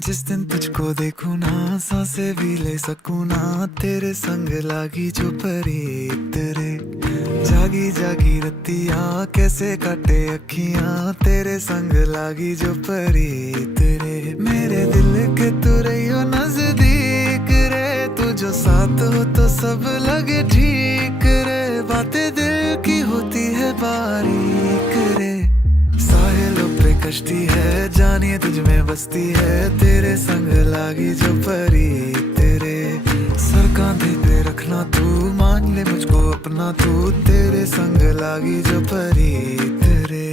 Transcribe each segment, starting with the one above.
जिस दिन तुझको देखूं ना सांसें भी ले सकूं ना, तेरे संग लागी जो परी तेरे। जागी जागी रतिया कैसे काटे अखियां, तेरे संग लागी जो परी तेरे। मेरे दिल के तू रहियो नजदीक रे, तू जो साथ हो तो सब लगे ठीक रे। बातें दिल की होती है बारीक रे, साहिलों पे कश्ती है जानिए तुझ में बसती है, तेरे संग लागी जो परी तेरे। सर कांधे पे रखना तू, मान ले मुझको अपना तू, तेरे संग लागी जो परी तेरे।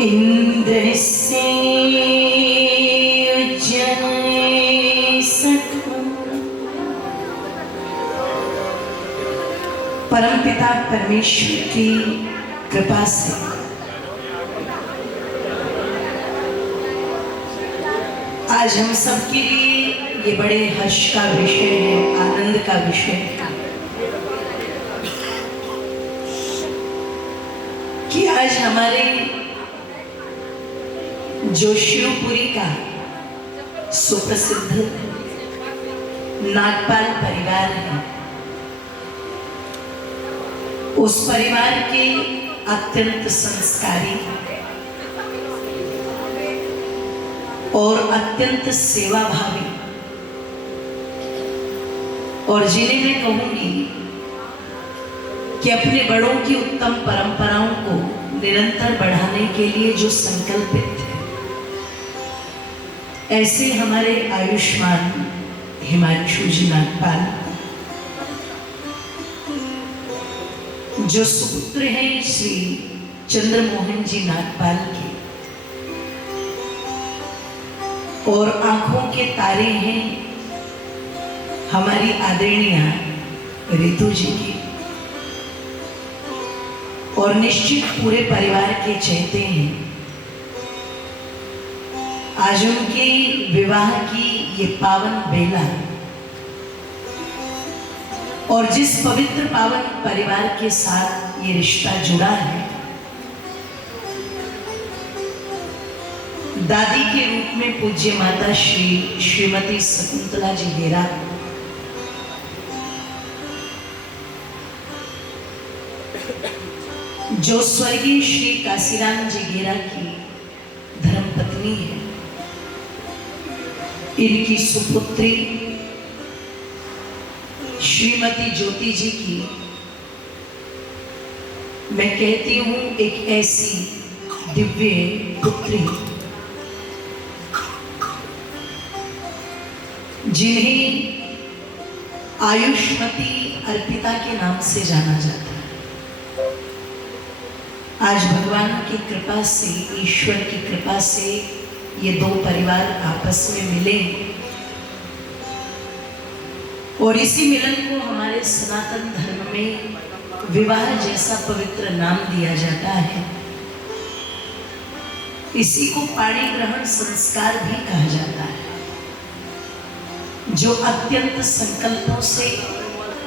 इंद्रस्य जय सखा। परमपिता परमेश्वर की कृपा से आज हम सबके लिए ये बड़े हर्ष का विषय है, आनंद का विषय है कि आज हमारे जो शिवपुरी का सुप्रसिद्ध नागपाल परिवार है, उस परिवार के अत्यंत संस्कारी और अत्यंत सेवाभावी, और जिन्हें मैं कहूंगी कि अपने बड़ों की उत्तम परंपराओं को निरंतर बढ़ाने के लिए जो संकल्पित थे, ऐसे हमारे आयुष्मान हिमांशु जी नागपाल, जो सुपुत्र हैं श्री चंद्रमोहन जी नागपाल के, और आंखों के तारे हैं हमारी आदरणीय रितु जी की, और निश्चित पूरे परिवार के चहेते हैं। आज उनके विवाह की ये पावन बेला, और जिस पवित्र पावन परिवार के साथ ये रिश्ता जुड़ा है, दादी के रूप में पूज्य माता श्रीमती शकुंतला जी गेरा, जो स्वर्गीय श्री काशीराम जी गेरा की धर्मपत्नी है, इनकी सुपुत्री श्रीमती ज्योति जी की मैं कहती हूं एक ऐसी दिव्य पुत्री जिन्हें आयुष्मती अर्पिता के नाम से जाना जाता है, आज भगवान की कृपा से, ईश्वर की कृपा से ये दो परिवार आपस में मिले और इसी मिलन को हमारे सनातन धर्म में विवाह जैसा पवित्र नाम दिया जाता है। इसी को पाणी ग्रहण संस्कार भी कहा जाता है, जो अत्यंत संकल्पों से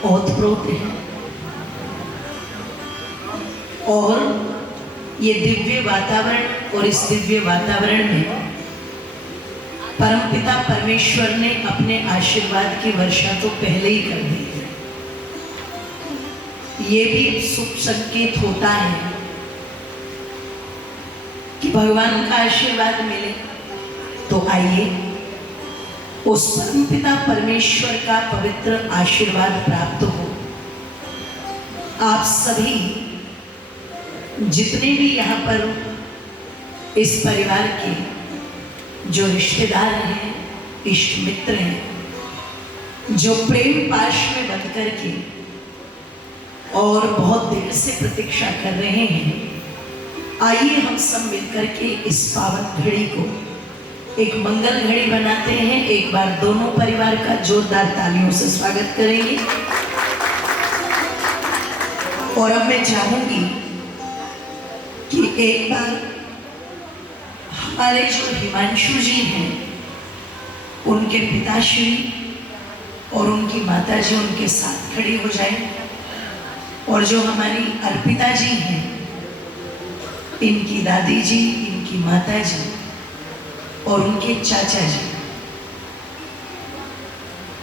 ओतप्रोत है और ये दिव्य वातावरण, और इस दिव्य वातावरण में परमपिता परमेश्वर ने अपने आशीर्वाद की वर्षा तो पहले ही कर दी है। ये भी शुभ संकेत होता है कि भगवान का आशीर्वाद मिले। तो आइए उस परमपिता परमेश्वर का पवित्र आशीर्वाद प्राप्त हो। आप सभी जितने भी यहाँ पर इस परिवार के जो रिश्तेदार हैं, इष्ट मित्र हैं, जो प्रेम पाश में बंध करके और बहुत देर से प्रतीक्षा कर रहे हैं, आइए हम सब मिलकर के इस पावन घड़ी को एक मंगल घड़ी बनाते हैं। एक बार दोनों परिवार का जोरदार तालियों से स्वागत करेंगे। और अब मैं चाहूंगी कि एक बार हमारे जो हिमांशु जी हैं, उनके पिताश्री और उनकी माताजी उनके साथ खड़ी हो जाए, और जो हमारी अर्पिता जी हैं, इनकी दादी जी, इनकी माताजी और उनके चाचा जी,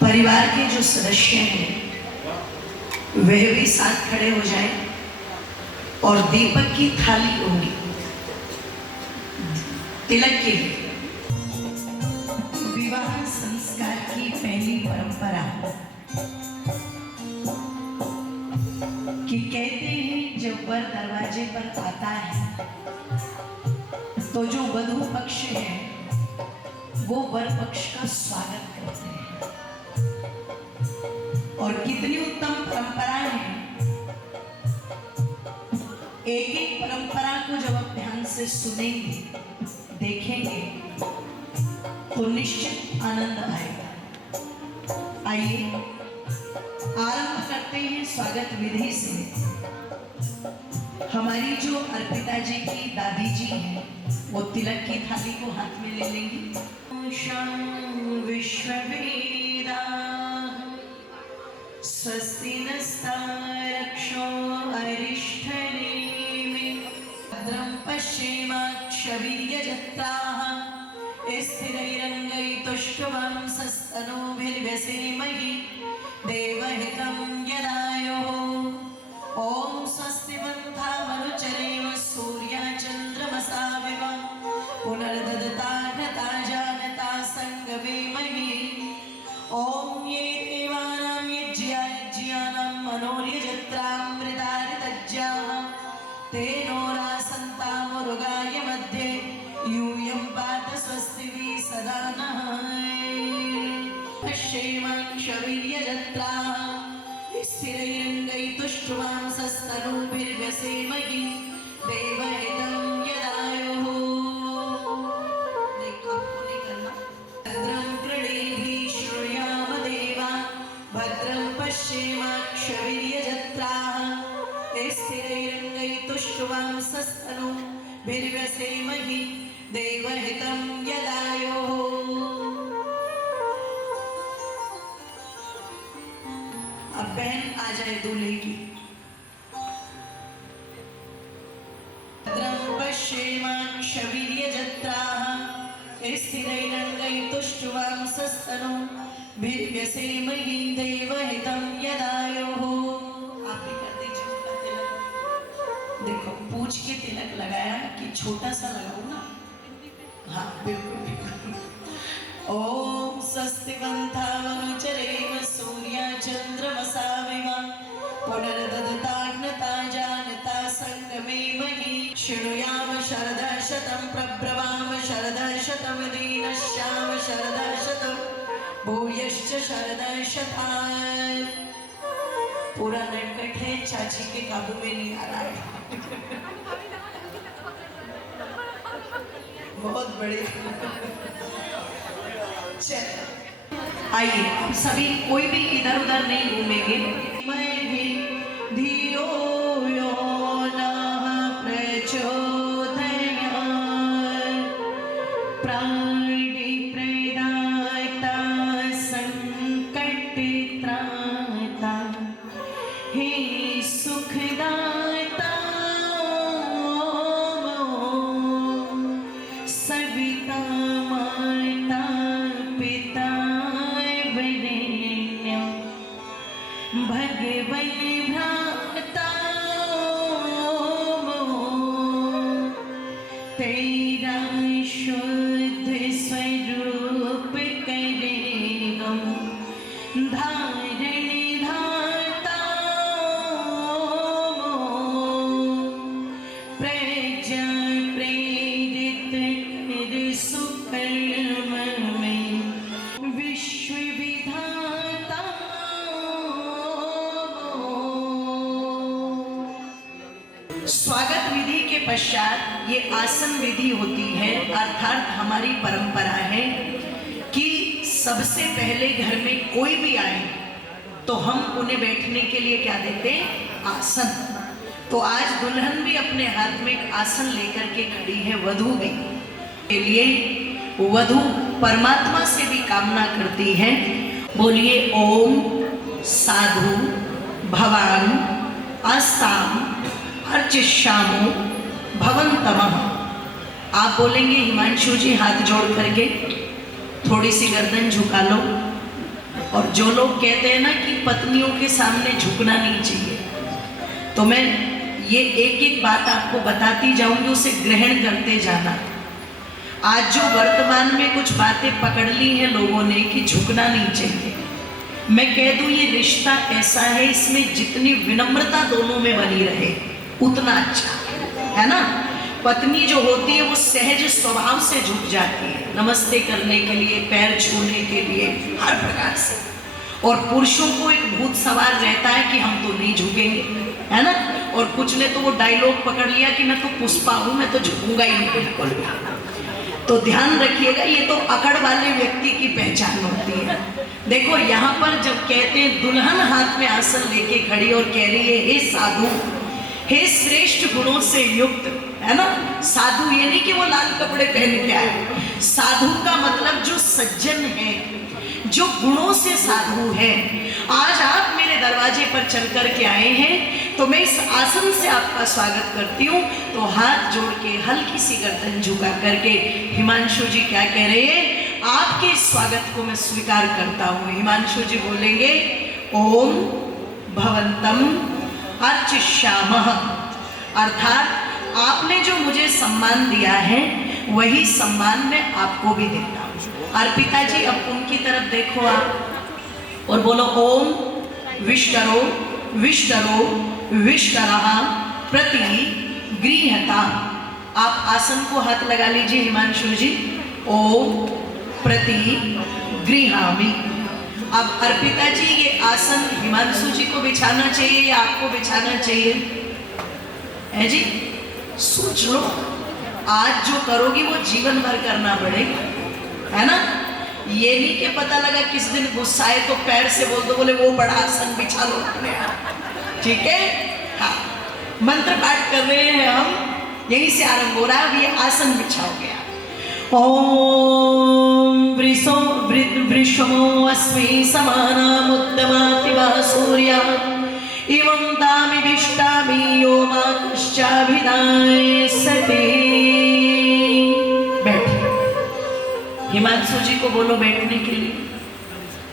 परिवार के जो सदस्य हैं वह भी साथ खड़े हो जाएं और दीपक की थाली होगी तिलक के लिए। विवाह संस्कार की पहली परंपरा कि कहते हैं जब वर दरवाजे पर आता है तो जो वधू पक्ष है वो वर पक्ष का स्वागत करते हैं। और कितनी उत्तम परंपरा है। एक एक परंपरा को जब आप ध्यान से सुनेंगे, देखेंगे तो निश्चित आनंद आएगा। आइए आरंभ करते हैं स्वागत विधि से। हमारी जो अर्पिता जी की दादी जी हैं, वो तिलक की थाली को हाथ में ले लेंगी। विश्ववेदा स्वस्ति नस्तारक्षो अरिष्ठनेमि भद्रं पश्येमाक्षवीर्यजत्राः स्थिरैरङ्गैस्तुष्टुवांसस्तनूभिर्व्यसेमहि देवहितं यदायुः। ॐ स्वस्ति पन्थामनुचरेम सूर्यचन्द्रमसाविव पुनर्ददता घता जानता संगवेमहि। ॐ ये देवानां यज्ञानां मनोर्यजत्रामृतारितज्जाः तेनो रासन्तामुरुगाय मध्ये यूयं पात स्वस्तिभिः सदा नः। पश्येमाक्षवीर्यजत्राः स्थिरैरङ्गैस्तुष्टुवांसस्तनूभिर्व्यसेमहि देवहितं यदायुः। भद्रं कृणीभिः श्रूयाम देवा भद्रं पश्येमाक्षवीर्यजत्राः स्थिरैरङ्गैस्तुष्टुवांसस्तनूभिर्व्यसेमहि देवहितं यदायुः। अब बहन आ जाए दूल्हे की। भद्रं पश्येमाक्षवीर्यजत्राः स्थिरैरङ्गैस्तुष्टुवांसस्तनूभिर्व्यसेमहि देवहितं यदायुः। आप भी कर दीजिए उनका तिलक। देखो पूछ के तिलक लगाया कि छोटा सा लगाओ ना। हाँ बिल्कुल बिल्कुल। ओम स्वस्ति पन्थामनुचरेम सूर्यचन्द्रमसाविव पुनर्ददताग्नता जानता संगमेमहि। शृणुयाम शरदः शतं प्रब्रवाम शरदः शतं दीनश्याम शरदः शतं भूयश्च शरदः शताय। पूरा नटखट है, चाची के काबू में नहीं आ रहा है। बहुत बड़े। चल आइए हम सभी कोई भी इधर उधर नहीं घूमेंगे। मैं भी धियो यो नः प्रचोदयात् प्राणि प्रदाता संकट त्राता हे सुखदाता सविता माता पिता वरेण्यं भगवन् भ्राता तेरा शुद्ध स्वरूप करेगा धारण धाता प्रजा प्रेरित कर सुकर्म में विश्व विधाता। स्वागत विधि के पश्चात ये आसन विधि होती है, अर्थात हमारी परंपरा है कि सबसे पहले घर में कोई भी आए तो हम उन्हें बैठने के लिए क्या देते हैं? आसन। तो आज दुल्हन भी अपने हाथ में एक आसन लेकर के खड़ी है, वधू भी के लिए वधू परमात्मा से भी कामना करती है। बोलिए ओम साधु भवान अस्ताम अर्चिष्यामो भवन्तमः। आप बोलेंगे हिमांशु जी हाथ जोड़ करके, थोड़ी सी गर्दन झुका लो। और जो लोग कहते हैं ना कि पत्नियों के सामने झुकना नहीं चाहिए, तो मैं ये एक एक बात आपको बताती जाऊंगी, उसे ग्रहण करते जाना। आज जो वर्तमान में कुछ बातें पकड़ ली हैं लोगों ने कि झुकना नहीं चाहिए, मैं कह दूं ये रिश्ता ऐसा है, इसमें जितनी विनम्रता दोनों में बनी रहे उतना अच्छा है ना। पत्नी जो होती है वो सहज स्वभाव से झुक जाती है, नमस्ते करने के लिए, पैर छूने के लिए, हर प्रकार से। और पुरुषों को एक भूत सवार रहता है कि हम तो नहीं झुकेंगे, है ना। और कुछ ने तो वो डायलॉग पकड़ लिया कि मैं तो पुष्पा हूं, मैं तो झुकूंगा ही नहीं बिल्कुल। तो ध्यान रखिएगा, ये तो अकड़ वाले व्यक्ति की पहचान होती है। देखो यहाँ पर जब कहते हैं दुल्हन हाथ में आसन लेके खड़ी और कह रही है हे साधु, हे श्रेष्ठ गुणों से युक्त, है ना। साधु ये नहीं कि वो लाल कपड़े पहन के आए, साधु का मतलब जो सज्जन है, जो गुणों से साधु है। आज आप मेरे दरवाजे पर चल कर के आए हैं तो मैं इस आसन से आपका स्वागत करती हूँ। तो हाथ जोड़ के हल्की सी गर्दन झुका करके हिमांशु जी क्या कह रहे हैं? आपके स्वागत को मैं स्वीकार करता हूँ। हिमांशु जी बोलेंगे ओम भवंतम अर्चिष्यामः, अर्थात आपने जो मुझे सम्मान दिया है वही सम्मान मैं आपको भी देता हूँ। अर्पिता जी अब उनकी तरफ देखो आप और बोलो ओम विष्टरो विष्टरो विष्टरः प्रति गृह्यता। आप आसन को हाथ लगा लीजिए हिमांशु जी। ओम प्रति गृहामि। अब अर्पिता जी ये आसन हिमांशु जी को बिछाना चाहिए या आपको बिछाना चाहिए? है जी, सोच लो। आज जो करोगी वो जीवन भर करना पड़ेगा, है ना। ये नहीं कि पता लगा किस दिन गुस्साए तो पैर से बोल दो, बोले वो बड़ा आसन बिछा लो अपने आप, ठीक है। हाँ, मंत्र पाठ कर रहे हैं हम, यहीं से आरंभ हो रहा है। अब ये आसन बिछाओगे आप। ओम वृषो वृषमो अस्मि समानामुत्तमाति वा सूर्य इवं तामिदिष्टामि यो माश्चाभिधाय सते। बैठो। हिमांशु जी को बोलो बैठने के लिए।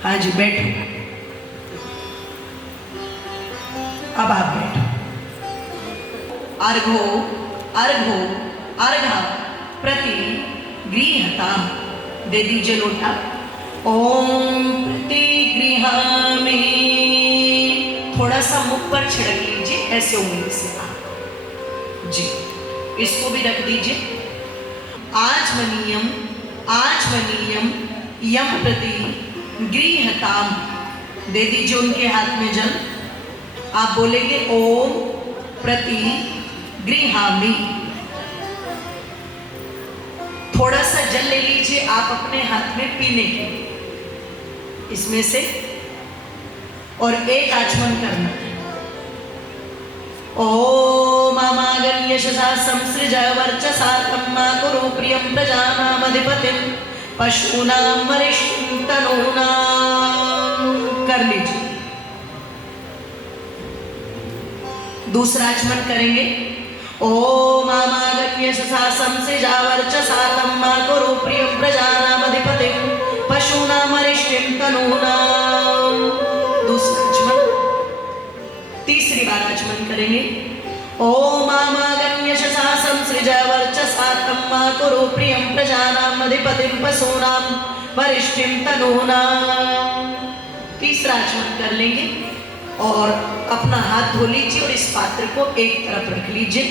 हाँ जी बैठो। अब आप बैठो। अर्घो अर्घो अर्घा प्रति गृह्यता। दे दीजिए लोटा। ओम प्रति गृहामि। थोड़ा सा मुख पर छिड़क लीजिए ऐसे उंगली से जी। इसको भी रख दीजिए। आचमनीयम आचमनीयम यम प्रति गृहताम, दे दीजिए उनके हाथ में जल। आप बोलेंगे ओम प्रति गृहामि। थोड़ा सा जल ले लीजिए आप अपने हाथ में पीने के, इसमें से, और एक आचमन करना। ओम आमागण्यशसा संसृजा वर्चसा तम्मा कुरु प्रियं प्रजानामधिपतिं पशूनां वरिष्ठं तनूनां। कर लीजिए। दूसरा आचमन करेंगे। ओम आमागण्यशसा संसृजा वर्चसा तम्मा कुरु प्रियं प्रजानामधिपतिं पशूनां वरिष्ठं तनूनां। दूसरा आचमन। तीसरी बार आचमन करेंगे। ओम आमागण्यशसा संसृजा वर्चसा तम्मा कुरु प्रियं प्रजानां अधिपतिं पशूनां वरिष्ठं तनूनां। तीसरा आचमन कर लेंगे और अपना हाथ धो लीजिए और इस पात्र को एक तरफ रख लीजिए।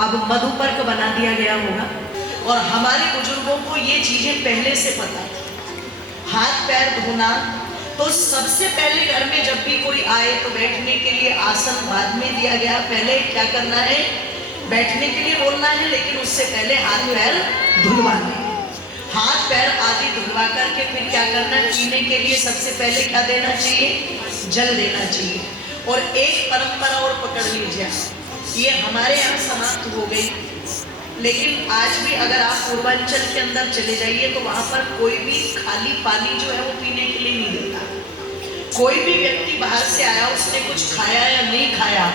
अब मधुपर्क बना दिया गया होगा और हमारे बुजुर्गों को ये चीजें पहले से पता थी। हाथ पैर धोना, तो सबसे पहले घर में जब भी कोई आए तो बैठने के लिए आसन बाद में दिया गया। पहले क्या करना है? बैठने के लिए बोलना है, लेकिन उससे पहले हाथ पैर धुलवाने हैं। हाथ पैर आदि धुलवा करके फिर क्या करना है? पीने के लिए सबसे पहले क्या देना चाहिए? जल देना चाहिए। और एक परंपरा और पकड़ लीजिए, ये हमारे यहाँ समाप्त हो गई, लेकिन आज भी अगर आप पूर्वांचल के अंदर चले जाइए तो वहां पर कोई भी खाली पानी जो है वो पीने के लिए नहीं देता। कोई भी व्यक्ति बाहर से आया, उसने कुछ खाया या नहीं खाया,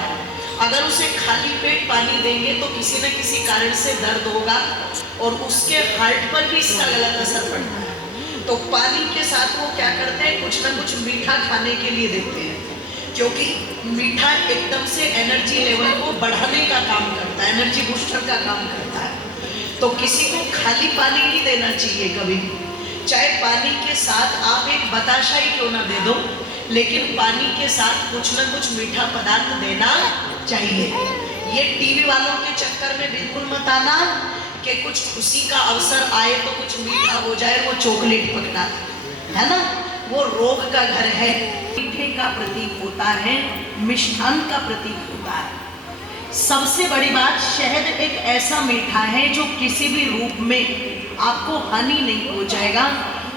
अगर उसे खाली पेट पानी देंगे तो किसी न किसी कारण से दर्द होगा और उसके हार्ट पर भी इसका गलत असर पड़ता है। तो पानी के साथ वो क्या करते हैं? कुछ ना कुछ मीठा खाने के लिए देते हैं, क्योंकि मीठा एकदम से एनर्जी लेवल को बढ़ाने का काम करता है, एनर्जी बूस्टर का काम करता है। तो किसी को खाली पानी नहीं देना चाहिए कभी। चाहे पानी के साथ आप एक बताशा ही क्यों ना दे दो, लेकिन पानी के साथ कुछ ना कुछ मीठा पदार्थ देना चाहिए। ये टीवी वालों के चक्कर में बिल्कुल मत आना कि कुछ खुशी का अवसर आए तो कुछ मीठा हो जाए, वो चॉकलेट पकड़ा है ना, वो रोग का घर है। मीठे का प्रतीक होता है, मिष्ठान का प्रतीक होता है। सबसे बड़ी बात, शहद एक ऐसा मीठा है जो किसी भी रूप में आपको हानि नहीं पहुंचाएगा,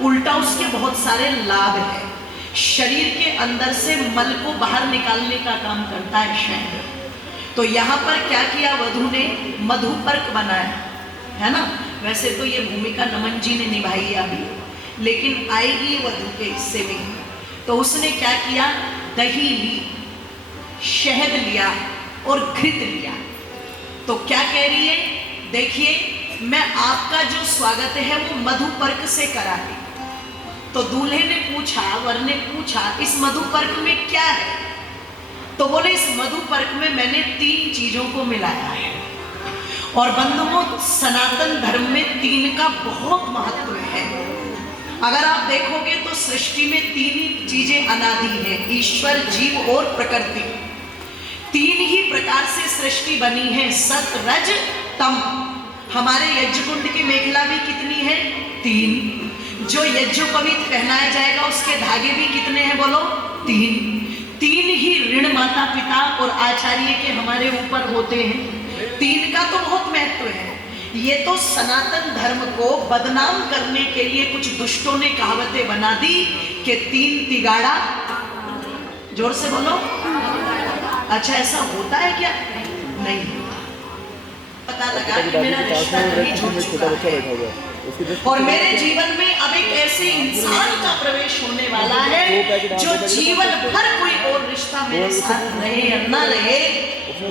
उल्टा उसके बहुत सारे लाभ हैं। शरीर के अंदर से मल को बाहर निकालने का काम करता है शहद। तो यहाँ पर क्या किया वधू ने? मधुपर्क बनाया है ना। वैसे तो ये भूमिका नमन जी ने निभाई है अभी, लेकिन आएगी वधू के हिस्से में। तो उसने क्या किया? दही ली, शहद लिया और घृत लिया। तो क्या कह रही है? देखिए, मैं आपका जो स्वागत है वो मधुपर्क से करा दी। तो दूल्हे ने पूछा, वर ने पूछा, इस मधुपर्क में क्या है? तो बोले, इस मधुपर्क में मैंने 3 चीजों को मिलाया है। और बंधुओं, सनातन धर्म में 3 का बहुत महत्व है। अगर आप देखोगे तो सृष्टि में 3 ही चीजें अनादि हैं, ईश्वर, जीव और प्रकृति। 3 ही प्रकार से सृष्टि बनी है, सत, रज, तम। हमारे यज्ञकुंड की मेखला भी कितनी है? 3। जो यज्ञोपवीत पहनाया जाएगा उसके धागे भी कितने हैं? बोलो, 3। 3 ही ऋण माता पिता और आचार्य के हमारे ऊपर होते हैं। 3 का तो बहुत महत्व है। ये तो सनातन धर्म को बदनाम करने के लिए कुछ दुष्टों ने कहावतें बना दी कि 3 तिगाड़ा। जोर से बोलो। अच्छा, ऐसा होता है क्या? नहीं। पता लगा कि मेरा रिश्ता नहीं छूट चुका है और मेरे जीवन में अब एक ऐसे इंसान का प्रवेश होने वाला है जो जीवन भर कोई और रिश्ता मेरे साथ रहे या ना रहे,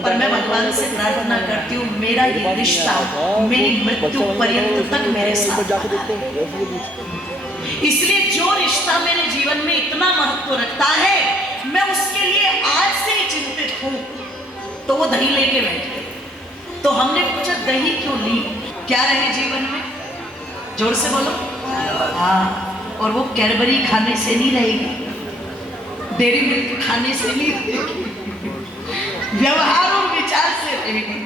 पर मैं भगवान से प्रार्थना करती हूँ मेरा ये रिश्ता मेरी मृत्यु पर्यंत तक मेरे साथ। इसलिए जो रिश्ता मेरे जीवन में इतना महत्व रखता है, मैं उसके लिए आज से ही चिंतित हूँ। तो वो दही लेके बैठे। तो हमने पूछा, दही क्यों ली? क्या रहे जीवन में? जोर से बोलो। हाँ, और वो कैडबरी खाने से नहीं रहेगी, डेयरी मिल्क खाने से नहीं रहेगी, व्यवहार और विचार से रहेगी।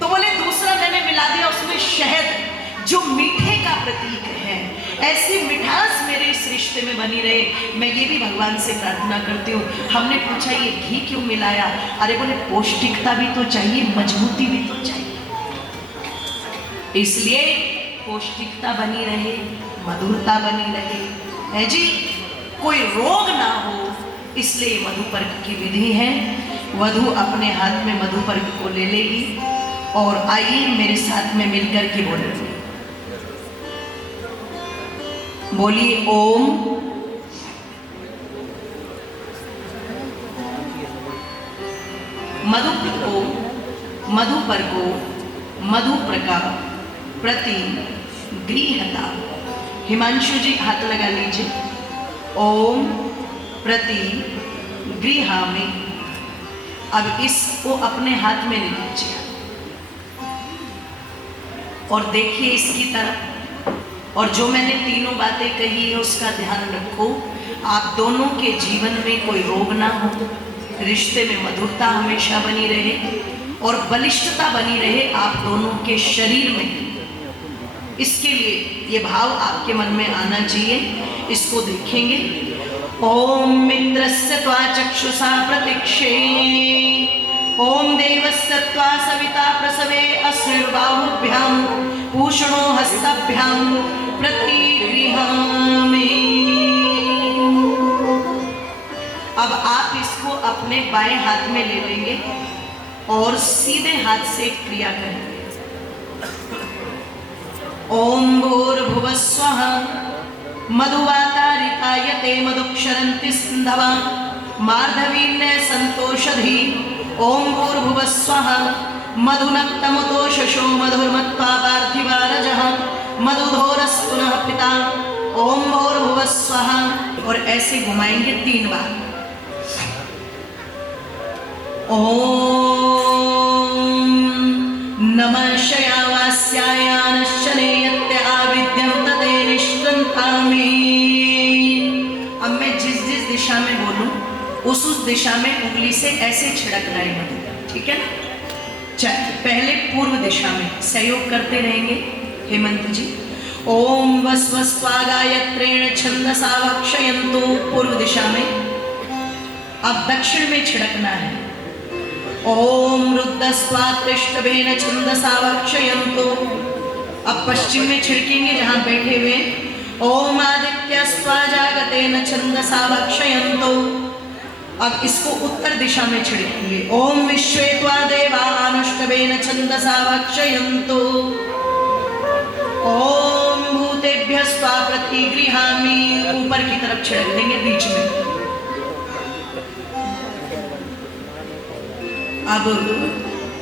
तो बोले दूसरा मैंने मिला दिया उसमें शहद, जो मीठे का प्रतीक है। ऐसी मिठास मेरे इस रिश्ते में बनी रहे। मैं ये भी भगवान से प्रार्थना करती हूँ। हमने पूछा ये घी क्यों मिलाया? अरे बोले पौष्टिकता भी तो चाहिए, मजबूती भी तो चाहिए, इसलिए पौष्टिकता बनी रहे, मधुरता बनी रहे, है जी, कोई रोग ना हो, इसलिए मधुपर्क की विधि है। वधू अपने हाथ में मधुपर्क को ले लेगी और आइए मेरे साथ में मिलकर के बोलेंगे, बोलिए ओम मधुपर्को मधुपर्को मधुप्रका प्रति गृहता। हिमांशु जी हाथ लगा लीजिए। ओम प्रति गृहामि। अब इसको अपने हाथ में ले लीजिए और देखिए इसकी तरफ, और जो मैंने तीनों बातें कही है उसका ध्यान रखो। आप दोनों के जीवन में कोई रोग ना हो, रिश्ते में मधुरता हमेशा बनी रहे और बलिष्ठता बनी रहे आप दोनों के शरीर में। इसके लिए ये भाव आपके मन में आना चाहिए। इसको देखेंगे। ओम मित्रस्य त्वा चक्षुषा प्रतीक्षे, ओम देवस्य त्वा सविता प्रसवे अस्मिर्बाहुभ्यां पूषणो हस्ताभ्यां प्रतिगृहामि। अब आप इसको अपने बाएं हाथ में ले लेंगे और सीधे हाथ से क्रिया करेंगे। ओम भूर्भुवः स्वः मधुवातारिकायते मधुक्षरन्ति सिन्धवा मार्धवीर्य संतोषधि। ओम भूर्भुवः स्वः मधुनक्तमुतो शशो मधुर्मत्वा पार्थिवारजः मधुधोरस्तु नः पिता। ओम भूर्भुवः स्वः, और ऐसे घुमाएंगे 3 बार। ओम नमः शयावास्याय नश्चनेयत्य आविद्यं तते निष्कृन्तामि। अब मैं जिस जिस दिशा में बोलूं उस दिशा में उंगली से ऐसे छिड़कना है मधु, ठीक है ना? चलिए पहले पूर्व दिशा में सहयोग करते रहेंगे हेमंत जी। ओम वस्वस्वा गायत्रेण छंदसा वक्षयन्तु, पूर्व दिशा में। अब दक्षिण में छिड़कना है। ओम रुद्रस्वा पृष्ठभेन छंदसा वक्षयन्तु। अब पश्चिम में छिड़केंगे जहां बैठे हुए। ओम आदित्यस्वा जागतेन छंदसा वक्षयन्तु। अब इसको उत्तर दिशा में छिड़केंगे। ओम विश्वे त्वा देवा अनुष्टभेन छंदसा वक्षयन्तु। ओम भूतेभ्यस्त्वा प्रतिगृहामि, ऊपर की तरफ छिड़क देंगे बीच में। अब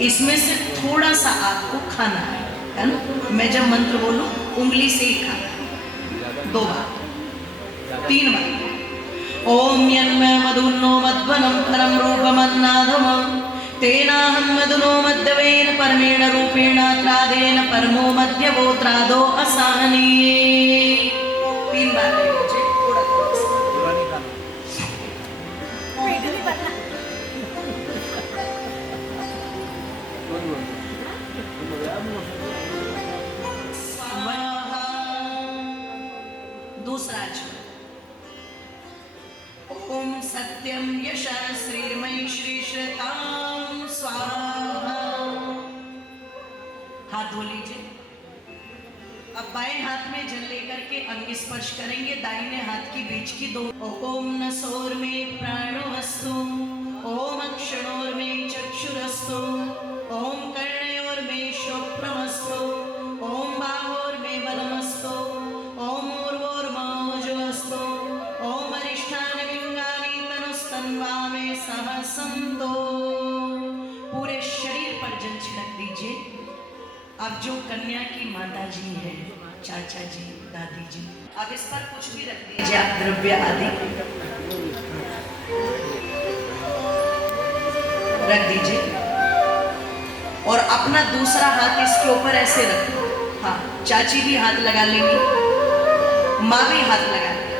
इसमें से थोड़ा सा आपको खाना है ना? मैं जब मंत्र बोलूं उंगली से ही खाना है। 2 बार 3 बार। ओम यन्मे मधुनो मध्वनं परम रूपमन्नाधमं तेनाहं मधुनो मध्यवेन परमेण रूपेण त्रादेन परमो मध्यवो त्रादो असहनीये। 3 बार लीजिए। दूसरा अक्षर। ओम सत्यम यशः श्रीर्मयि श्री श्रेतां स्वाहा। हाथ धो लीजिए। अब बाएं हाथ में जल लेकर के अंग स्पर्श करेंगे दाहिने हाथ की बीच की 2। ओम नसोर में प्राणोऽस्तु, ओम अक्षणोर में चक्षुरस्तु, ओम कर्णयोर में श्रोत्रमस्तु, ओम बाहोर में बलमस्तु, ओम ऊर्वोर मौजोऽस्तु, ओम अरिष्ठान लिंगानि तनुस्तन्वा में सहसंतो। पूरे शरीर पर जल छिड़क दीजिए। अब जो कन्या की माता जी है, चाचा जी, दादी जी, अब इस पर कुछ भी रख दीजिए आप, द्रव्य आदि रख दीजिए और अपना दूसरा हाथ इसके ऊपर ऐसे रखो। हाँ, चाची भी हाथ लगा लेंगी, माँ भी हाथ लगा लेंगी।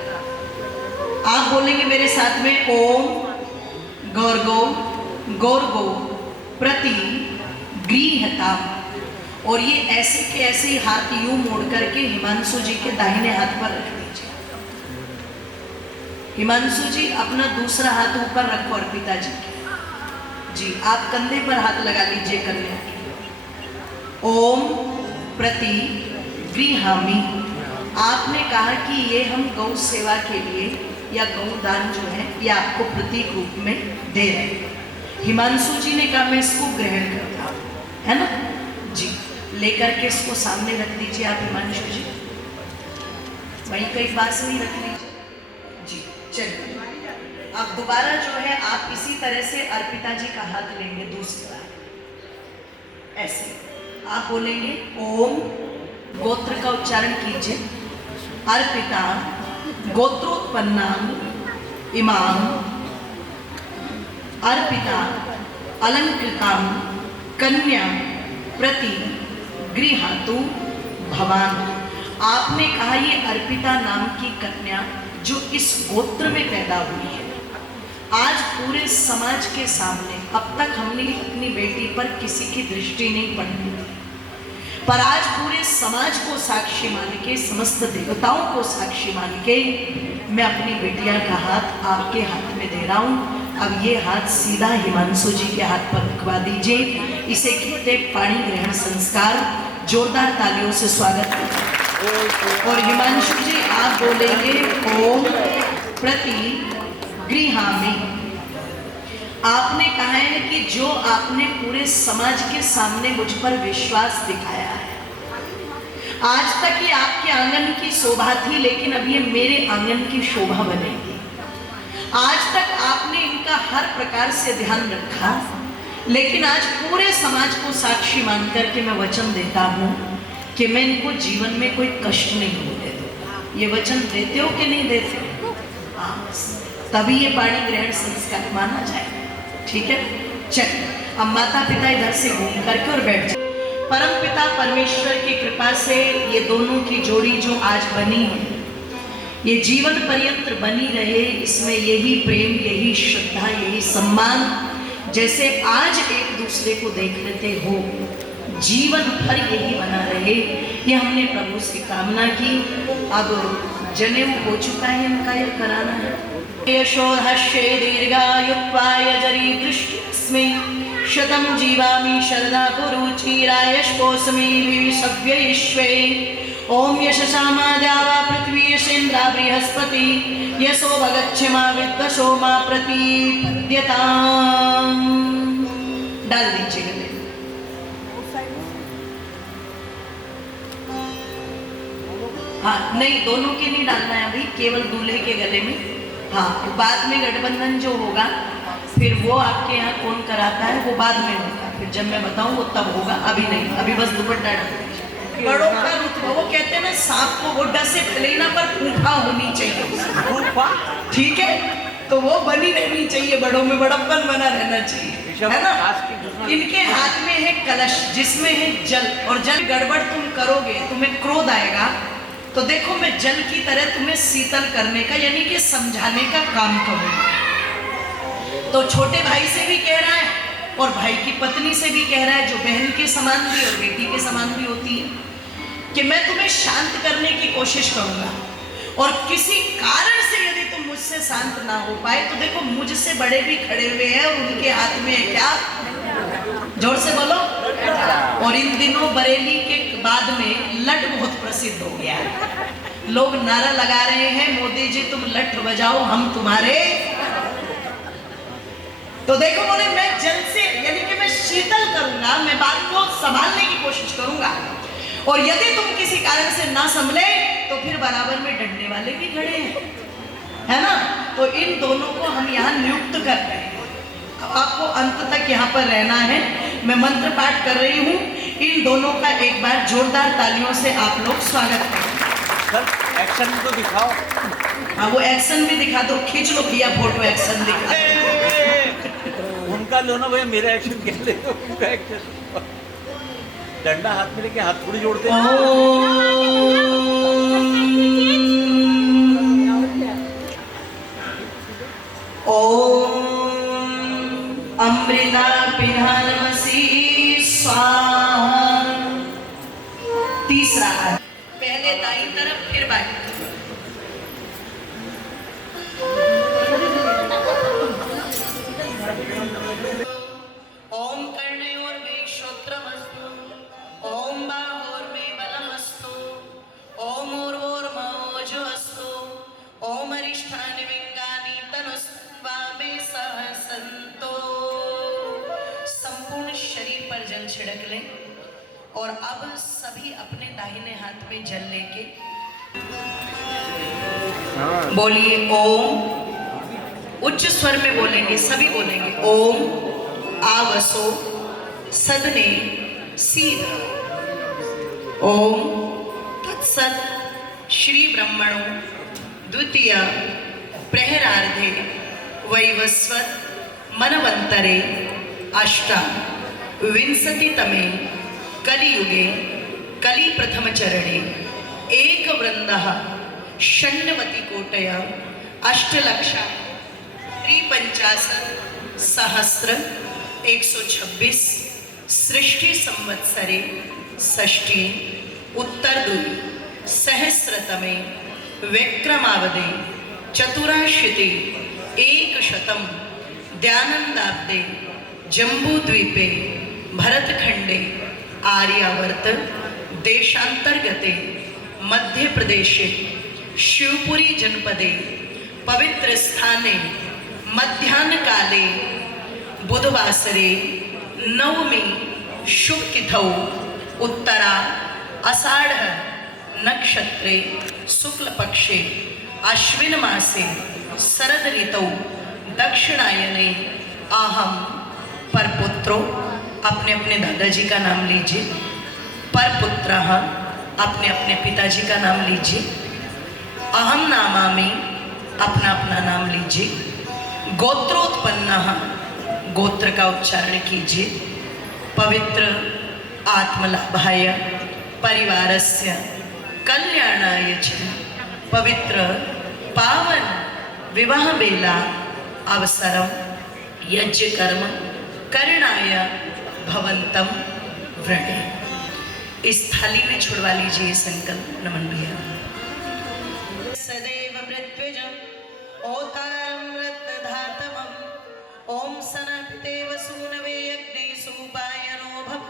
आप बोलेंगे मेरे साथ में ओम गौरगो गौरगो प्रति गृहता। और ये ऐसे के ऐसे ही हाथ यूं मोड़ करके हिमांशु जी के दाहिने हाथ पर रख दीजिए। हिमांशु जी अपना दूसरा हाथ ऊपर रखो अर्पिता जी के। जी आप कंधे पर हाथ लगा लीजिए कन्या के। ओम प्रति गृहामि। आपने कहा कि ये हम गौ सेवा के लिए या गौदान जो है ये आपको प्रतीक रूप में दे रहे हैं। हिमांशु जी ने कहा मैं इसको ग्रहण करता हूँ, है ना जी। लेकर के इसको सामने रख दीजिए आप हिमांशु जी, वहीं कहीं पास नहीं रख लीजिए जी। चलिए अब दोबारा जो है आप इसी तरह से अर्पिता जी का हाथ लेंगे दूसरा, ऐसे आप बोलेंगे ओम, गोत्र का उच्चारण कीजिए। अर्पिता गोत्रोत्पन्नाम इमाम अर्पिता अलंकृताम कन्या प्रति गृहातु भवान। आपने कहा ये अर्पिता नाम की कन्या जो इस गोत्र में पैदा हुई है, आज पूरे समाज के सामने, अब तक हमने अपनी बेटी पर किसी की दृष्टि नहीं पड़ने दी, पर आज पूरे समाज को साक्षी मान के, समस्त देवताओं को साक्षी मान के मैं अपनी बेटिया का हाथ आपके हाथ में दे रहा हूँ। अब ये हाथ सीधा हिमांशु जी के हाथ पर रखवा दीजिए। इसे कहते पाणी ग्रहण संस्कार। जोरदार तालियों से स्वागत करें। और हिमांशु जी आप बोलेंगे ओम प्रति गृहामि। आपने कहा है कि जो आपने पूरे समाज के सामने मुझ पर विश्वास दिखाया है, आज तक ये आपके आंगन की शोभा थी, लेकिन अब ये मेरे आंगन की शोभा बनेगी। आज तक आपने इनका हर प्रकार से ध्यान रखा, लेकिन आज पूरे समाज को साक्षी मान करके मैं वचन देता हूँ कि मैं इनको जीवन में कोई कष्ट नहीं होने दूंगा। ये वचन देते हो कि नहीं देते? हाँ, तभी ये पाणी ग्रहण संस्कार माना जाएगा। ठीक है, चलिए अब माता पिता इधर से घूम करके और बैठ जाए। परम पिता परमेश्वर की कृपा से ये दोनों की जोड़ी जो आज बनी है, ये जीवन पर्यंत बनी रहे। इसमें यही प्रेम, यही श्रद्धा, यही सम्मान, जैसे आज एक दूसरे को देख लेते हो, जीवन भर यही बना रहे, ये हमने प्रभु से कामना की। अब जनेऊ हो चुका है, इनका ये कराना है। यशोधश्ये दीर्घायुत्वाय जरी दृष्टिस्मै शतं जीवामि शरदा पुरुचिरायशकोस्मि विसव्यैश्वे। ओम यशसामाद्यावा पृथ्वी यशेन्द्रा बृहस्पति यशो भगच्छमा विद्वशो मा प्रतिपद्यताम्। डाल दीजिए गले। हाँ नहीं, दोनों के नहीं डालना है अभी, केवल दूल्हे के गले में। हाँ, बाद में गठबंधन जो होगा फिर वो आपके यहाँ कौन कराता है वो बाद में होगा, फिर जब मैं बताऊँ वो तब होगा, अभी नहीं, अभी बस दुपट्टा डाल दीजिए। बड़ों का रुतबा, वो कहते हैं ना सांप को वो डसे लेना पर पूंछा होनी चाहिए, ठीक है, तो वो बनी रहनी चाहिए, बड़ों में बड़प्पन बना रहना चाहिए, है ना। इनके हाथ में है कलश जिसमें है जल, और जल गड़बड़ तुम करोगे तुम्हें क्रोध आएगा, तो देखो मैं जल की तरह तुम्हें शीतल करने का यानी कि समझाने का काम करूंगा। तो छोटे भाई से भी कह रहा है और भाई की पत्नी से भी कह रहा है, जो बहन के समान भी और बेटी के समान भी होती है, कि मैं तुम्हें शांत करने की कोशिश करूंगा, और किसी कारण से यदि तुम मुझसे शांत ना हो पाए तो देखो मुझसे बड़े भी खड़े हुए हैं और उनके हाथ में है क्या, जोर से बोलो। और इन दिनों बरेली के बाद में लठ बहुत प्रसिद्ध हो गया है, लोग नारा लगा रहे हैं मोदी जी तुम लठ बजाओ हम तुम्हारे। तो देखो बोले मैं जल से यानी कि मैं शीतल करूंगा, मैं बात को संभालने की कोशिश करूंगा, और यदि तुम किसी कारण से ना संभले तो फिर बराबर में डरने वाले भी खड़े हैं, है ना। तो इन दोनों को हम यहाँ नियुक्त कर रहे हैं, आपको अंत तक यहाँ पर रहना है। मैं मंत्र पाठ कर रही हूँ, इन दोनों का एक बार जोरदार तालियों से आप लोग स्वागत करें। एक्शन तो दिखाओ। हाँ वो एक्शन भी दिखा दो, खींच लो भैया फोटो, एक्शन दिखा दो। उनका लो ना भैया, मेरा एक्शन क्या ले दो, उनका एक्शन। डंडा हाथ में लेके हाथ थोड़ी जोड़ते हैं। ओम अमृता पिधानमसि स्वाहा। पर जल छिड़क लें और अब सभी अपने दाहिने हाथ में जल लेके बोलिए ओम। उच्च स्वर में बोलेंगे, सभी बोलेंगे ओम आवसो सदने सीद। ओम तत्सत् श्री ब्रह्मणो द्वितीय प्रहरार्धे वैवस्वत मनवंतरे अष्टाविंशतितमे कलियुगे कली प्रथम चरणे एक वृंदः षण्णवति कोटया अष्टलक्षा त्रिपंचाशत् सहस्र 126 सृष्टि संवत्सरे षष्ठी उत्तरदुई सहस्रतमे विक्रमावदे चतुराशीति एकशतम दयानंदाब्दे जम्बूद्वीपे भरतखंडे आर्यावर्त देशांतर्गते मध्य प्रदेशे शिवपुरी जनपदे पवित्र स्थाने मध्याह्न काले बुधवासरे नवमी शुभ तिथौ उत्तरा आषाढ़ नक्षत्रे शुक्ल पक्षे अश्विन मासे शरद ऋतौ दक्षिणायने अहम परपुत्रो, अपने अपने दादाजी का नाम लीजिए, परपुत्रः अपने अपने पिताजी का नाम लीजिए, अहम नामामि अपना अपना नाम लीजिए, गोत्रोत्पन्नः गोत्र का उच्चारण कीजिए, पवित्र आत्मलाभाय परिवारस्य कल्याणाय च पवित्र पावन विवाह वेला अवसरम यज्ञ कर्म करणाय भवंतम व्रणे। इस थाली में छुड़वा लीजिए संकल्प। नमन भैया। सदैव मृत्युजम ओतारम रत्नधातमम ओम सनपितेव सूनवे यज्ञे सुपायनो भव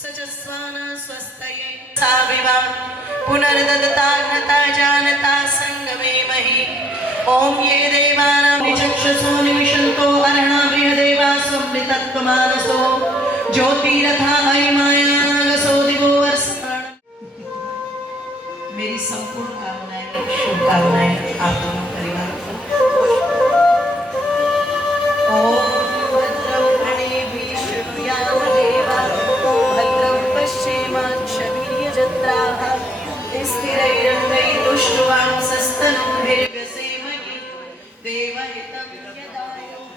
सजस्वान स्वस्तये साविवा पुनर्ददता घ्नता जानता संगमे महि ओम ये देवानां निचक्षुषो निमिषन्तो अरणा बृहदेवा स्वमृतत्वमानसो ज्योतिरथा अयमायानागसो दिवो वर्षाण। मेरी संपूर्ण कामनाएं शुभकामनाएं आप दोनों परिवार को। ओम भद्रं प्रणेभिः शृणुयाम देवाः भद्रं पश्येमाक्षभिर्यजत्राः स्थिरैरङ्गैस्तुष्ट्वांसस्तनूभिर्व्यसेमहि देवहितं यदायुः।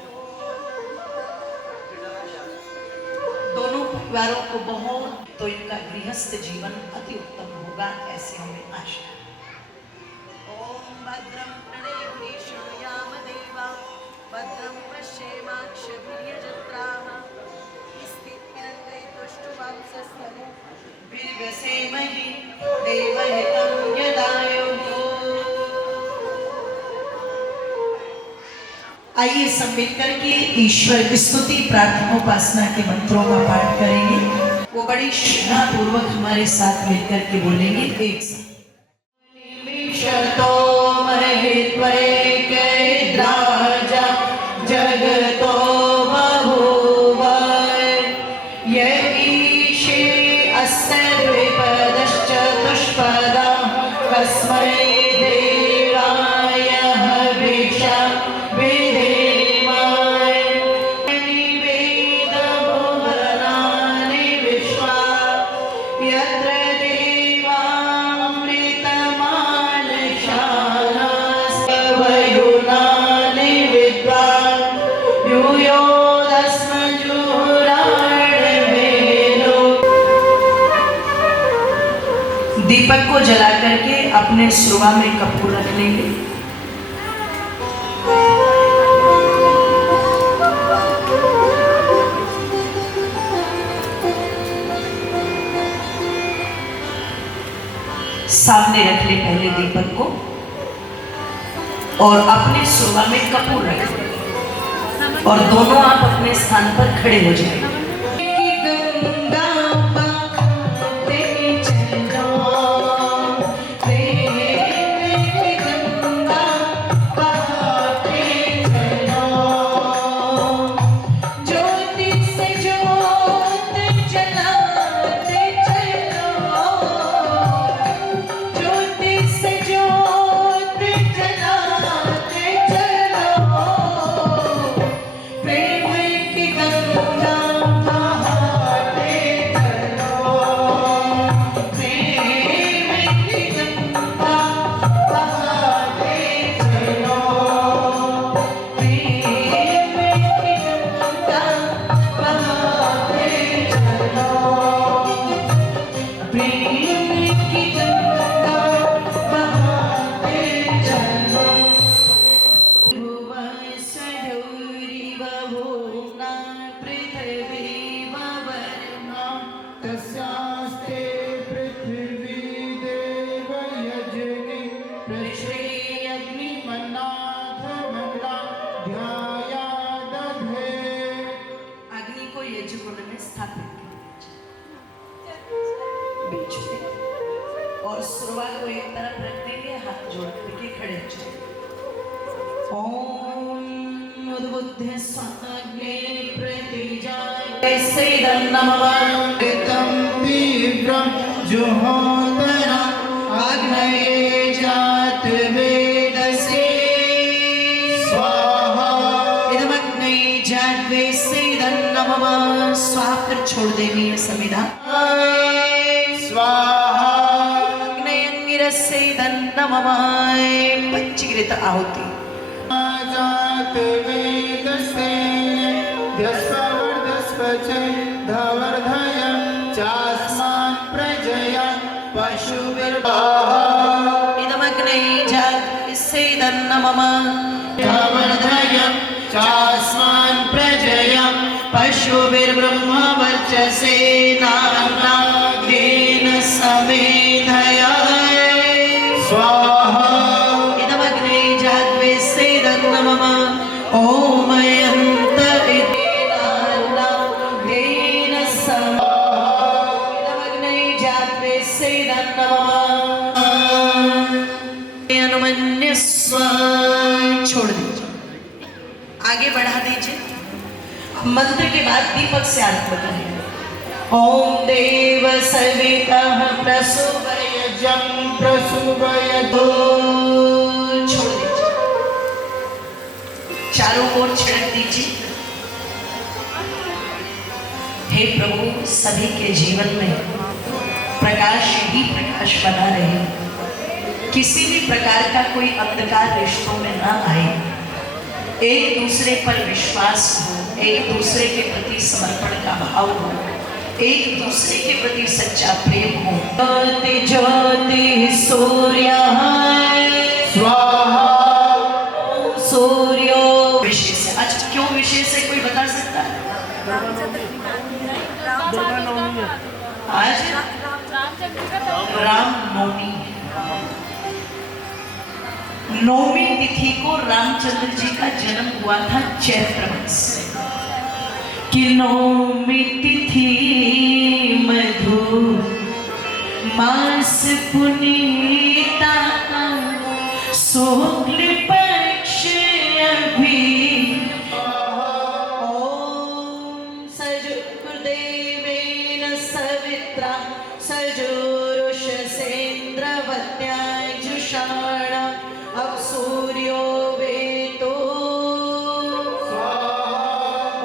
दोनों परिवारों को बहुत तो इनका गृहस्थ जीवन अति उत्तम होगा, ऐसे हमें आशा। ओम भद्रं प्रणेभिः शृणुयाम देवाः भद्रं पश्येमाक्षभिर्यजत्राः स्थिरैरङ्गैस्तुष्ट्वांसस्तनूभिर्व्यसेमहि देवहितं यदायुः। आइए सब मिलकर के ईश्वर की स्तुति प्रार्थना उपासना के मंत्रों का पाठ करेंगे। वो बड़ी श्रद्धा पूर्वक हमारे साथ मिलकर के बोलेंगे एक साथ। जगतो बहुवर यईशे अस्य द्विपदश्चतुष्पदा कस्मै देवाय हविषा विधेमाय निवेदभुवनानि विश्वा यत्र देवामृतमानशानास्तवयुनानि विद्वान् यूयो दस्मजुहुराणवेलो। दीपक को जला करके अपने सुरवा में कपूर रख लेंगे। सामने रख ले पहले दीपक को और अपने सुरवा में कपूर रख ले और दोनों आप अपने स्थान पर खड़े हो जाएं। ज्योति से ज्योत बीच में, और शुरुआत को एक तरफ रख देंगे, हाथ जोड़ करके खड़े हो जाएंगे। ओम उद्बुद्ध स्वाग्ने प्रतिजाय सेदं नमः तं तीव्रं जुहोदरा अग्नये जातवेदसे स्वाहा इदमग्नये जातवेदं नमः। स्वाहा फिर छोड़ देनी है संविधान। स्वाहा अग्नयंगिरसेदं नमः। पंचीकृत आहुति। जातवेदसे ध्यस्वर्धस्वचे धवर्धय चास्मान् प्रजया पशुभिर्वाहा इदमग्नये जातवेदं नमः। धवर्धय चास्मान् प्रजया पशुभिर्ब्रह्मवर्चसे नानाग्नेन समेधया स्वाहा इदमग्ने जातवेदं नमः। ॐ अयन्त इति नानाग्नेन इदमग्ने जातवेदं नमः। अनुमन्यस्व छोड़ दीजिए, आगे बढ़ा दीजिए। मंत्र के बाद दीपक से आरंभ करें। ओम देव सवितः प्रसूवयजं प्रसूवयतो छोड़ दीजिए, चारों ओर छिड़क दीजिए। हे प्रभु, सभी के जीवन में प्रकाश ही प्रकाश बना रहे, किसी भी प्रकार का कोई अंधकार रिश्तों में ना आए, एक दूसरे पर विश्वास हो, एक दूसरे के प्रति समर्पण का भाव हो, एक दूसरे के प्रति सच्चा प्रेम हो। ज्योति ज्योति सूर्य स्वाहा सूर्यो विशेष है। आज क्यों विशेष है, कोई बता सकता है? आज रामनवमी है। नौमी तिथि को रामचंद्र जी का जन्म हुआ था चैत्र मास कि नौमी तिथि मधु मास पुनीता शुक्ल पक्ष अभी ओम सजुर्देवेन सवित्रा सजुरुषसेन्द्रवत्याय जुषाणा अब सूर्यो वेतो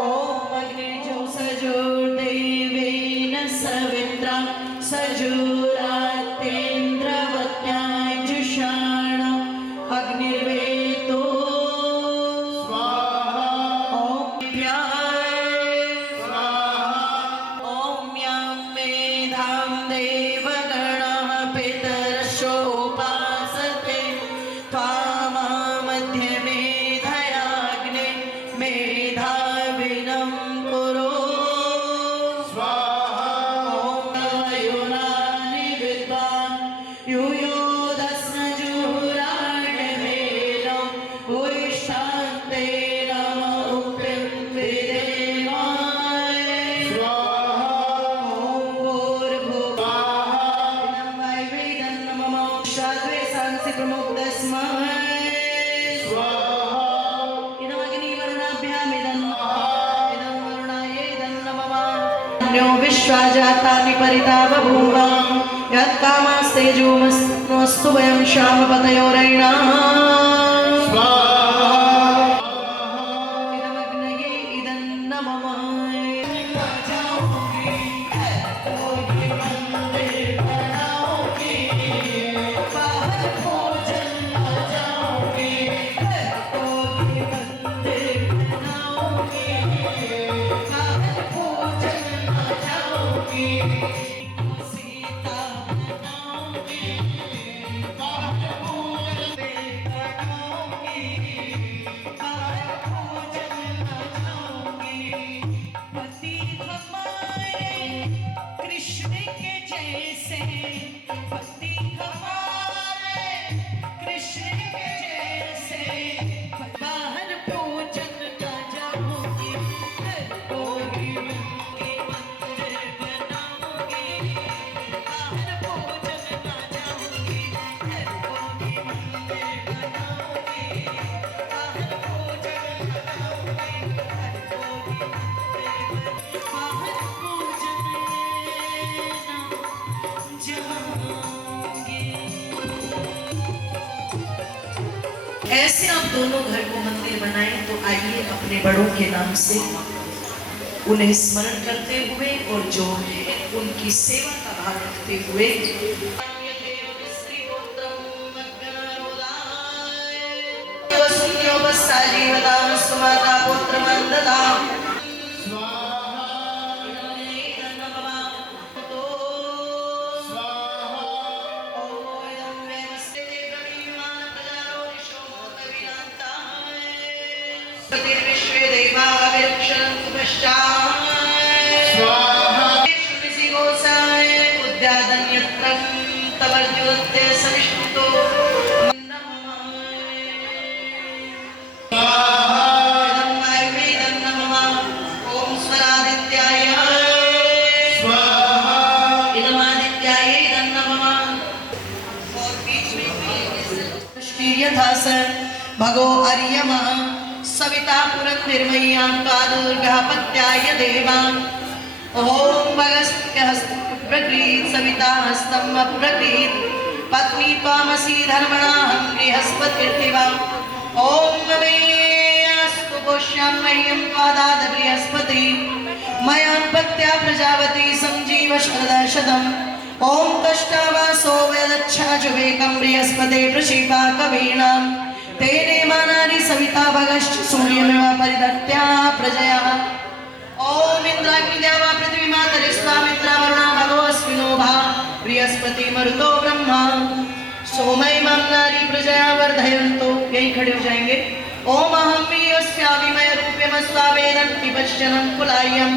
ओम अग्निजो सजुर्देवेन सवित्रा सजुरातेन्द्रवत्याय जुषाणा अग्निर्वेतो ओम ओम यां मेधां देवगणः पितरशोपासते त्वामा मध्य मेधयाग्ने मेधाविनं कुरु ओम युनानि विद्वान् युयोधस्नजुहुराण्यमेनं उष्ठान्ते नम उक्तिं विदेवाय ओम भूर्भुवः वै वेदं नमः शाद्वे सांसि प्रमुक्तस्मै इदमग्निवर्णाभ्यामिदं इदं वरुणायेदं नमः अन्यो विश्वाजातानि परिता बभूव यत्कामास्तेजोमस्तु वयं श्यामपतयोरयिणाः इदमग्नये इदं नमः सीता ऐसे आप दोनों घर को मंदिर बनाएं तो आइए अपने बड़ों के नाम से उन्हें स्मरण करते हुए और जो है उनकी सेवा का भाव रखते हुए भगो अर्यमा सविता पुरंदिर्मय्यां कादुर्गपत्याय देवां ओम भगस्त्यहस्त्रग्रीत सविता हस्तम प्रग्रीत पत्नी त्वामसि धर्मणाहं बृहस्पतिर्दिवा ओम नमेस्तु गोष्यां मह्यं पादाद बृहस्पति मया पत्या प्रजावती संजीव शरदशतम् ओम कष्टावासो वेदच्छा जुवेकं बृहस्पते प्रशीपा कवीणां तेने मानानि सविता भगश्च सूर्यमेव परिदत्त्या प्रजया ओम इंद्राग्निदेवा पृथ्वी मातरिस्वामित्रा वरुणा भगो अस्मिनो भा बृहस्पति मरुतो ब्रह्मा सोमय नारी प्रजया वर्धयन्तो। यही खड़े हो जाएंगे। ओम अहं वीयस्याविमय रूप्यमस्वावेदन्ति पश्चनं कुलायं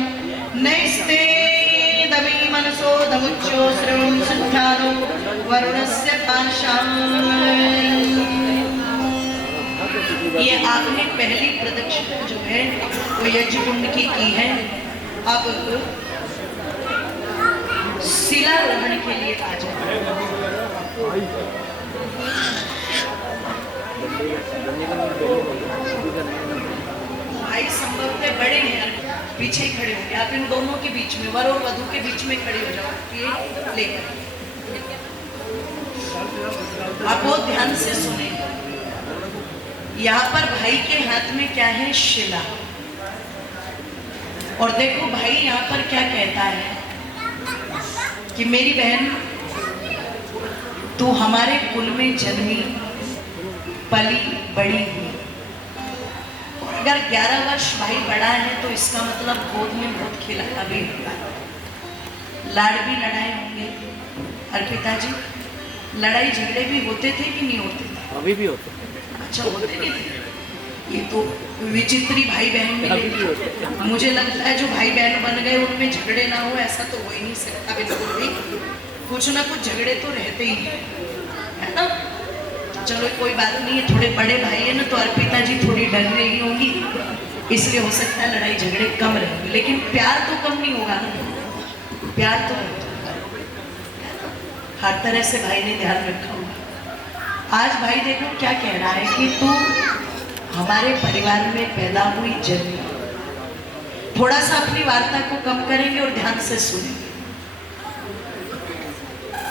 नैस्ते दमी मनसो दमुच्चो श्रवं सुठानो वरुणस्य कांशां। ये आपने पहली प्रदक्षिणा जो है वो यज्ञ कुंड की है। अब शिला ग्रहण के लिए आ जाए। भाई संभवतः बड़े हैं, पीछे ही खड़े होंगे। आप इन दोनों के बीच में, वर और वधू के बीच में खड़े हो जाओ। ये लेकर आप बहुत ध्यान से सुने। यहाँ पर भाई के हाथ में क्या है? शिला। और देखो भाई यहाँ पर क्या कहता है कि मेरी बहन तू हमारे कुल में जन्मी पली बड़ी हुई। अगर 11 वर्ष भाई बड़ा है तो इसका मतलब गोद में बहुत खिलाना भी होगा, लाड़ भी लड़ाए होंगे। अर्पिता जी, लड़ाई झगड़े भी होते थे कि नहीं होते थे? अभी भी होते। अच्छा, होते नहीं थे। ये तो विचित्री भाई बहन मिले। मुझे लगता है जो भाई बहन बन गए उनमें झगड़े ना हो, ऐसा तो हो ही नहीं सकता बिल्कुल भी। कुछ ना कुछ झगड़े तो रहते ही है ना। चलो कोई बात नहीं है, थोड़े बड़े भाई है ना तो अर्पिता जी थोड़ी डर रही होंगी, इसलिए हो सकता है लड़ाई झगड़े कम रहेंगे, लेकिन प्यार तो कम नहीं होगा ना। प्यार तो हर तरह से भाई ने ध्यान रखा होगा। आज भाई देखो क्या कह रहा है कि तू हमारे परिवार में पैदा हुई, जन्मी। थोड़ा सा अपनी वार्ता को कम करेंगे और ध्यान से सुनेंगे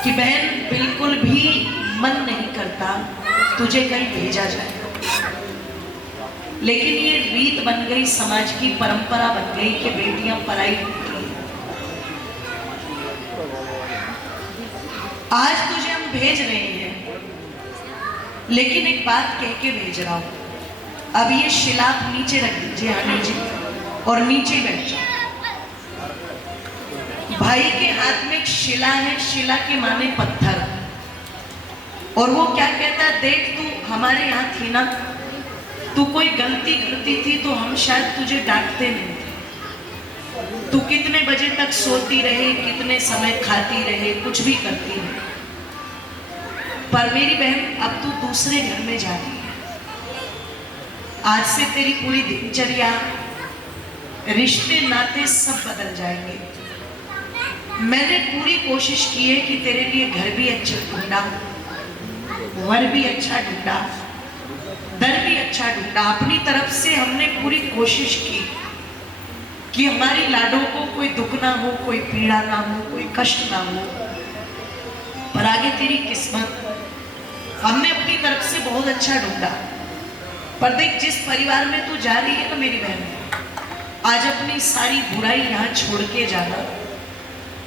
कि बहन बिल्कुल भी मन नहीं करता तुझे कहीं भेजा जाए, लेकिन ये रीत बन गई, समाज की परंपरा बन गई कि बेटियां पराई होती हैं। आज तुझे हम भेज रहे हैं, लेकिन एक बात कह के भेज रहा हूं। अब ये शिला नीचे रख दीजिए, हाँ नीचे, और नीचे बैठ जाओ। भाई के हाथ में एक शिला है, शिला के माने पत्थर। और वो क्या कहता है, देख तू हमारे यहाँ थी ना, तू कोई गलती करती थी तो हम शायद तुझे डांटते नहीं थे। तू कितने बजे तक सोती रहे, कितने समय खाती रहे, कुछ भी करती रहे, पर मेरी बहन अब तू दूसरे घर में जा रही है। आज से तेरी पूरी दिनचर्या, रिश्ते नाते सब बदल जाएंगे। मैंने पूरी कोशिश की है कि तेरे लिए घर भी अच्छा ढूंढा, वर भी अच्छा ढूंढा, दर भी अच्छा ढूंढा। अपनी तरफ से हमने पूरी कोशिश की कि हमारी लाडों को कोई दुख ना हो, कोई पीड़ा ना हो, कोई कष्ट ना हो। पर आगे तेरी किस्मत, हमने अपनी तरफ से बहुत अच्छा ढूंढा, पर देख, जिस परिवार में तू जा रही है ना मेरी बहन, आज अपनी सारी बुराई यहाँ छोड़ के जाना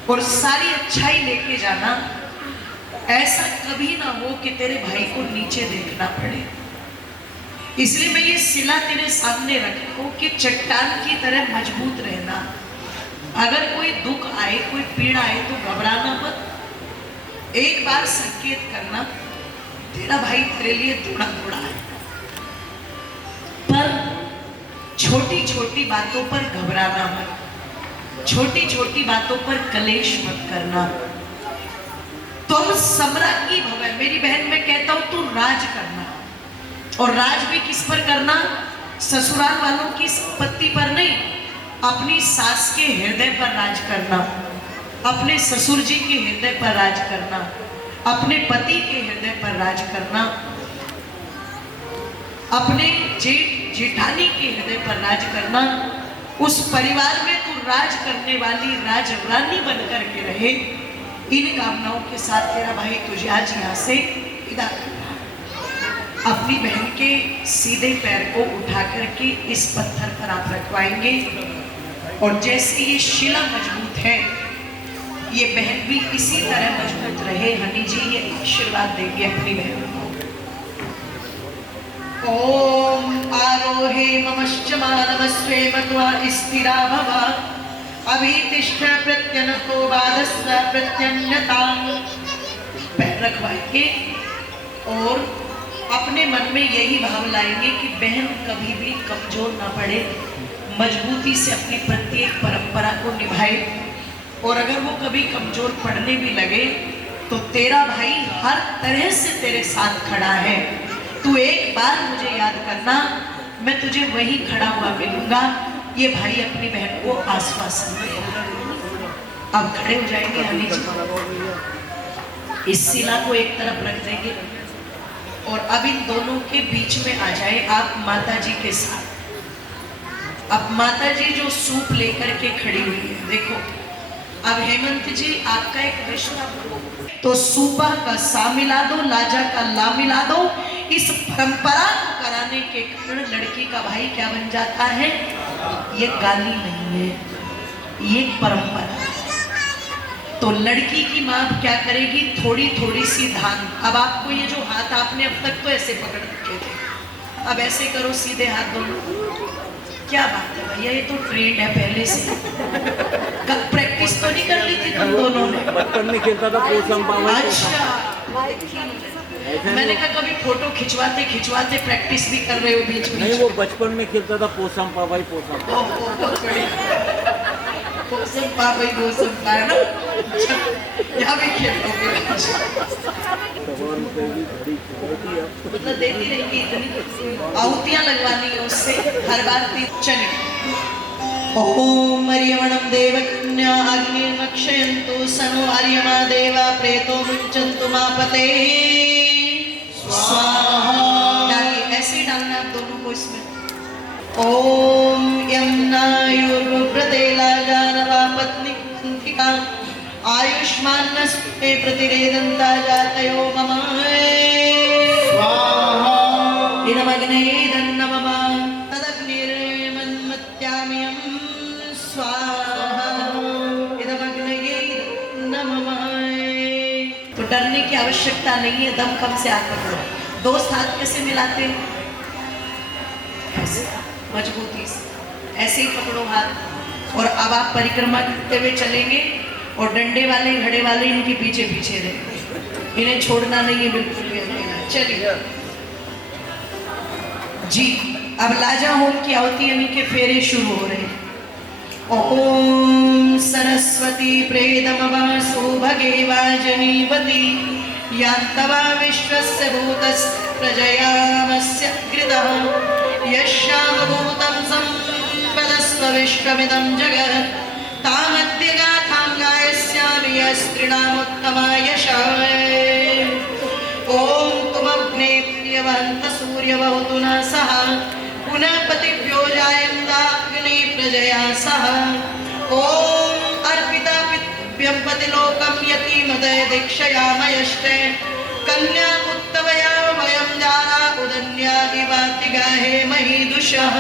और सारी अच्छाई लेके जाना। ऐसा कभी ना हो कि तेरे भाई को नीचे देखना पड़े। इसलिए मैं ये सिला तेरे सामने रखी हूँ कि चट्टान की तरह मजबूत रहना। अगर कोई दुख आए, कोई पीड़ा आए तो घबराना मत। एक बार संकेत करना, तेरा भाई तेरे लिए थोड़ा थोड़ा है। पर छोटी छोटी बातों पर घबराना मत, छोटी छोटी बातों पर कलेश मत करना। तुम सम्राज्ञी भव। मेरी बहन, मैं कहता हूं तू राज करना, और राज भी किस पर करना? ससुराल वालों की संपत्ति पर नहीं, अपनी सास के हृदय पर राज करना, अपने ससुर जी के हृदय पर राज करना, अपने पति के हृदय पर राज करना, अपने जेठ जेठानी के हृदय पर राज करना। उस परिवार में तू राज करने वाली राजरानी बनकर के रहे। इन कामनाओं के साथ तेरा भाई तुझे आज यहाँ से विदा करना। अपनी बहन के सीधे पैर को उठा करके इस पत्थर पर आप रखवाएंगे, और जैसे ये शिला मजबूत है, ये बहन भी इसी तरह मजबूत रहे। हनी जी ये आशीर्वाद देंगे अपनी बहन को। ओम आरोहे ममश्च मानवस्वे मत्वा स्थिरा भव, अभितिष्ठ प्रत्यनको बाधस्व प्रत्यन्यताम्। पैर रखवाएंगे और अपने मन में यही भाव लाएंगे कि बहन कभी भी कमजोर ना पड़े, मजबूती से अपनी प्रत्येक परंपरा को निभाए। और अगर वो कभी कमजोर पड़ने भी लगे तो तेरा भाई हर तरह से तेरे साथ खड़ा है। तू एक बार मुझे याद करना, मैं तुझे वहीं खड़ा हुआ मिलूंगा। ये भाई अपनी बहन को आश्वासन देगा। अब खड़े हो जाएंगे हनी जी, इस शिला को एक तरफ रख देंगे और अब इन दोनों के बीच में आ जाए आप माता जी के साथ। अब माता जी जो सूप लेकर के खड़ी हुई है, देखो अब हेमंत जी आपका एक रिश्ता, तो सूपा का सा मिला दो, लाजा का ला मिला दो। इस परंपरा को कराने के कारण लड़की का भाई क्या बन जाता है? ये गाली नहीं है, ये परंपरा है। तो लड़की की माँ क्या करेगी? थोड़ी थोड़ी सी धान। अब आपको ये जो हाथ आपने अब तक तो ऐसे पकड़ रखे थे, अब ऐसे करो सीधे हाथ दोनों। क्या बात है भैया, ये तो ट्रेंड है पहले से। कल प्रैक्टिस तो नहीं कर ली थी तुम दोनों ने? बचपन में खेलता था पोसम पावा। अच्छा, मैंने कहा कभी फोटो खिंचवाते खिंचवाते प्रैक्टिस भी कर रहे हो बीच में? नहीं, वो बचपन में खेलता था पोसम पावा, पोसम पावा है ना। यहाँ भी खेलोगे? मतलब देती रहेगी इतनी आहुतियां लगवानी है उससे हर बार। चलिए, ओम अर्यमणं देवकन्या अग्निर्मक्षयन्तु सनो अर्यमा देवा प्रेतो मुञ्चन्तु मापते स्वाहा। डालिए, ऐसे डालना आप दोनों को इसमें। ओम यम्नायुर्व्रतेला जानवा पत्नी कुंतिका आयुष्मान नस्ते प्रतिरेदन्ता जातयो मम स्वाहा। इदमग्ने दन्नमम तदग्निर्मन्मत्यामियं स्वाहा। इदमग्ने दन्नमम। तो डरने की आवश्यकता नहीं है, दम कम से हाथ पकड़ो। दोस्त हाथ कैसे मिलाते हैं? ऐसे मजबूती से, ऐसे ही पकड़ो हाथ। और अब आप परिक्रमा करते हुए चलेंगे और डंडे वाले घड़े वाले इनके पीछे पीछे रहेंगे, इन्हें छोड़ना नहीं है बिल्कुल भी अकेला। चलिए जी, अब लाजा होम की आहुति यानी के फेरे शुरू हो रहे हैं। ओम सरस्वती प्रेदमवासो भगे वाजनीवती यान्तवा विश्वस्य भूतस्य प्रजयामस्य कृतः यस्यामभूतं सम्पदस्व विश्वमिदं जगत् तामद्य गाथां गायस्यामि यस्त्रिणामुत्तमा यशः। ॐ तुमग्ने प्रियवन्त सूर्यवहतु न सह पुनः पतिभ्यो जायन्ताग्ने प्रजया सह। ॐ अर्पिता पितृभ्यं पतिलोकं यतिमदय दीक्षयामयष्टे कन्या उत्तवया वयं जाला उदन्या इवाति गाहे दुषः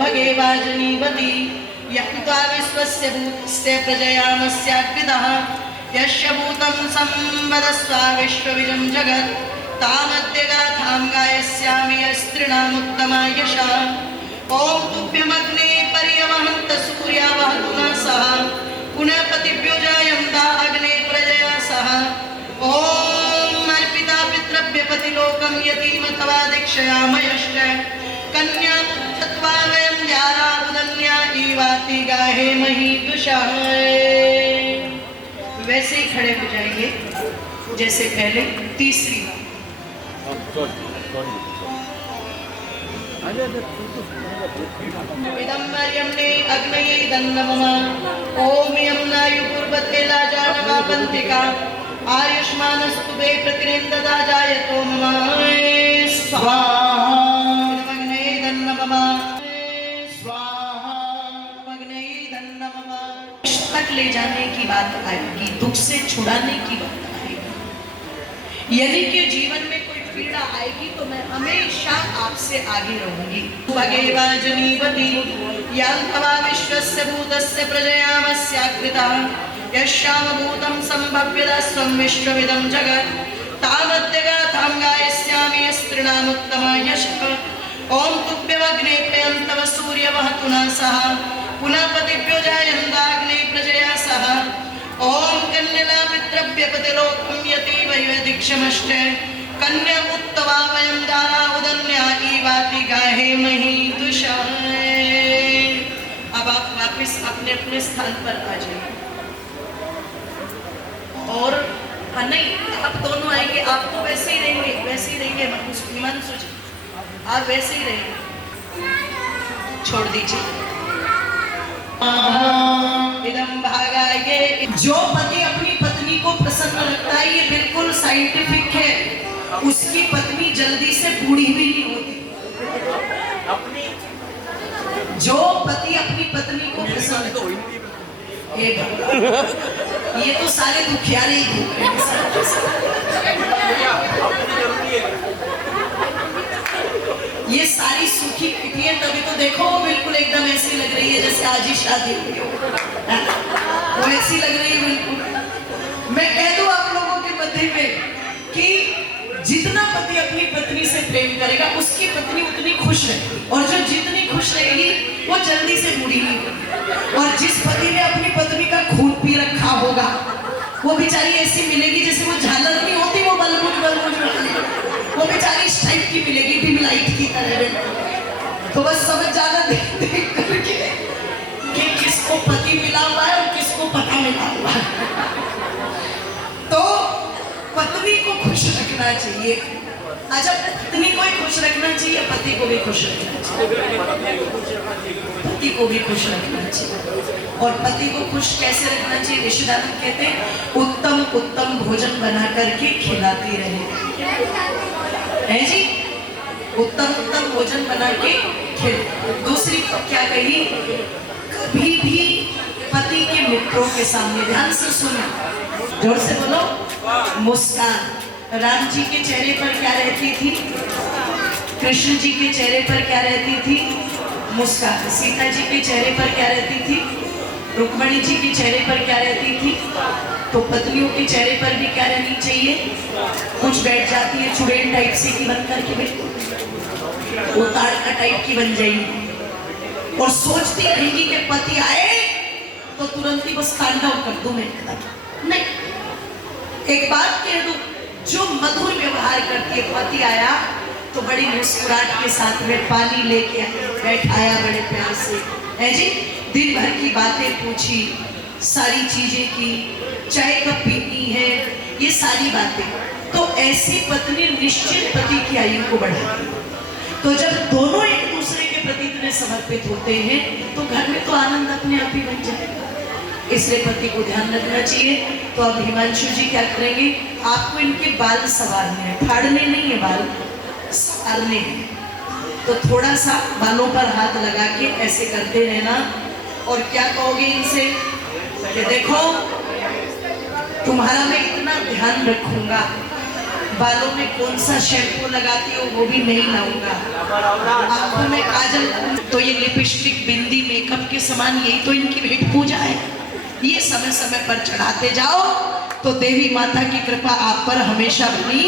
भगे वाजनीवती यक्त्वा विश्वस्य भूतस्य प्रजयामस्याकृतः यस्य भूतं संवदस्व विश्वविजं जगत् तामद्य गाथां गायस्यामि यस्त्रीणामुत्तमा यशा ॐ तुभ्यमग्ने पर्यवहन्त सूर्या वहतु न सह पुनः पतिभ्यो जायन्ता अग्ने प्रजया सह ॐ अर्पिता पितृभ्य पतिलोकं यतीमथवा दीक्षयामयश्च कन्या पुत्रत्वा वयं यारावदन्या ईवाति गाहे मही दुषः। वैसे ही खड़े हो जाएंगे जैसे पहले तीसरी इदम्बर्यम्ने अग्नये दन्नममा ओम यम्नायुर्वते लाजानवापन्तिका आयुष्मानस्तु वे प्रतिरेन्ददा जायतो मम स्वाहा इदमग्नये दन्नममा स्वाहा अग्नये दन्नममा तक ले जाने की बात आएगी, दुख से छुड़ाने की बात आएगी। यदि कि जीवन में कोई पीड़ा आएगी तो मैं हमेशा आपसे आगे रहूंगी। भगे वाजनीवती यान्तवा विश्वस्य भूतस्य प्रजयामस्याकृता यस्याम भूतं सम्भव्यदस्वं विश्वमिदं जगत् तावद्य गाथां गायस्यामि यस्त्रीणामुत्तमा यशः ॐ तुभ्यमग्ने प्रयन्तव सूर्यवहतु न सह पुनः पतिभ्यो जायन्ताग्ने प्रजया सह ॐ कन्यला पितृभ्य पतिलोकं यतीव दीक्षमश्च कन्या उत्तवा वयं दारा उदन्या ईवाति गाहे मही दुषः। अब आप वापस अपने अपने स्थान पर आ जाइए और नहीं आप दोनों आएंगे, आप तो वैसे ही रहेंगे आप वैसे ही रहेंगे, छोड़ दीजिए। इदम भागाये जो पति अपनी पत्नी को प्रसन्न रखता है ये बिल्कुल साइंटिफिक है, उसकी पत्नी जल्दी से बूढ़ी भी नहीं होती। जो पति अपनी पत्नी को प्रसन्न ये तो सारे दुखियारे ही घूम रहे हैं। ये सारी सूखी पिटियां तभी तो देखो वो बिल्कुल एकदम ऐसी लग रही है जैसे आज ही शादी हुई हो, वो ऐसी लग रही है बिल्कुल। मैं कह दूं आप लोगों के मध्य में कि जितना पति अपनी पत्नी से प्रेम करेगा उसकी पत्नी उतनी खुश रहेगी, और जो जितनी खुश रहेगी वो जल्दी से बूढ़ी नहीं होगी। और जिस पति ने अपनी पत्नी का खून पी रखा होगा वो बेचारी ऐसी मिलेगी जैसे वो झालर नहीं होती, वो बलबुज वो बेचारी इस टाइप की मिलेगी, डिम लाइट की तरह। तो बस समझ जाना देख करके कि किसको पति मिला हुआ है और किसको पता मिला हुआ है। तो पत्नी को खुश रखना चाहिए। अच्छा, पत्नी को ही खुश रखना चाहिए, पति को भी खुश रखना चाहिए, पति को भी खुश रखना चाहिए। और पति को खुश कैसे रखना चाहिए? ऋषिदानंद कहते हैं उत्तम उत्तम भोजन बना करके खिलाती रहे, है जी, उत्तम उत्तम भोजन बना के खिल। दूसरी क्या कही? कभी भी पति के मित्रों के सामने, ध्यान से सुनो, जोर से बोलो, मुस्कान। राम जी के चेहरे पर क्या रहती थी? कृष्ण जी के चेहरे पर क्या रहती थी? मुस्कान। सीता जी के चेहरे पर क्या रहती थी? रुक्मणी जी के चेहरे पर क्या रहती थी? तो पत्नियों के चेहरे पर भी क्या रहनी चाहिए? कुछ बैठ जाती है चुड़ैल टाइप से की बन करके, बिल्कुल वो ताड़का टाइप की बन जाएगी और सोचती रहेगी कि पति आए तो तुरंत ही बस तांडव कर दूं मैं एकदम। नहीं, एक बात कह दूं, जो मधुर व्यवहार करती है, पति आया तो बड़ी मुस्कुराहट के साथ में पानी लेके बैठाया बड़े प्यार से, है जी, दिन भर की बातें पूछी, सारी चीजें की, चाय कब पीनी है, ये सारी बातें। तो ऐसी पत्नी निश्चित पति की आयु को बढ़ाती है। तो जब दोनों एक दूसरे के प्रति इतने समर्पित होते हैं तो घर में तो आनंद अपने आप ही बन जाएगा। इसलिए पति को ध्यान रखना चाहिए। तो अब हिमांशु जी क्या करेंगे? आपको इनके बाल संवारने हैं, फाड़ने नहीं है, बाल संवारने हैं। तो थोड़ा सा बालों पर हाथ लगा के ऐसे करते रहना। और क्या कहोगे इनसे कि देखो तुम्हारा मैं इतना ध्यान रखूंगा, बालों में कौन सा शैम्पू लगाती हो वो भी नहीं लाऊंगा, आंखों में काजल, तो ये लिपस्टिक, बिंदी, मेकअप के सामान, यही तो इनकी भेंट पूजा है। ये समय समय पर चढ़ाते जाओ तो देवी माता की कृपा आप पर हमेशा बनी।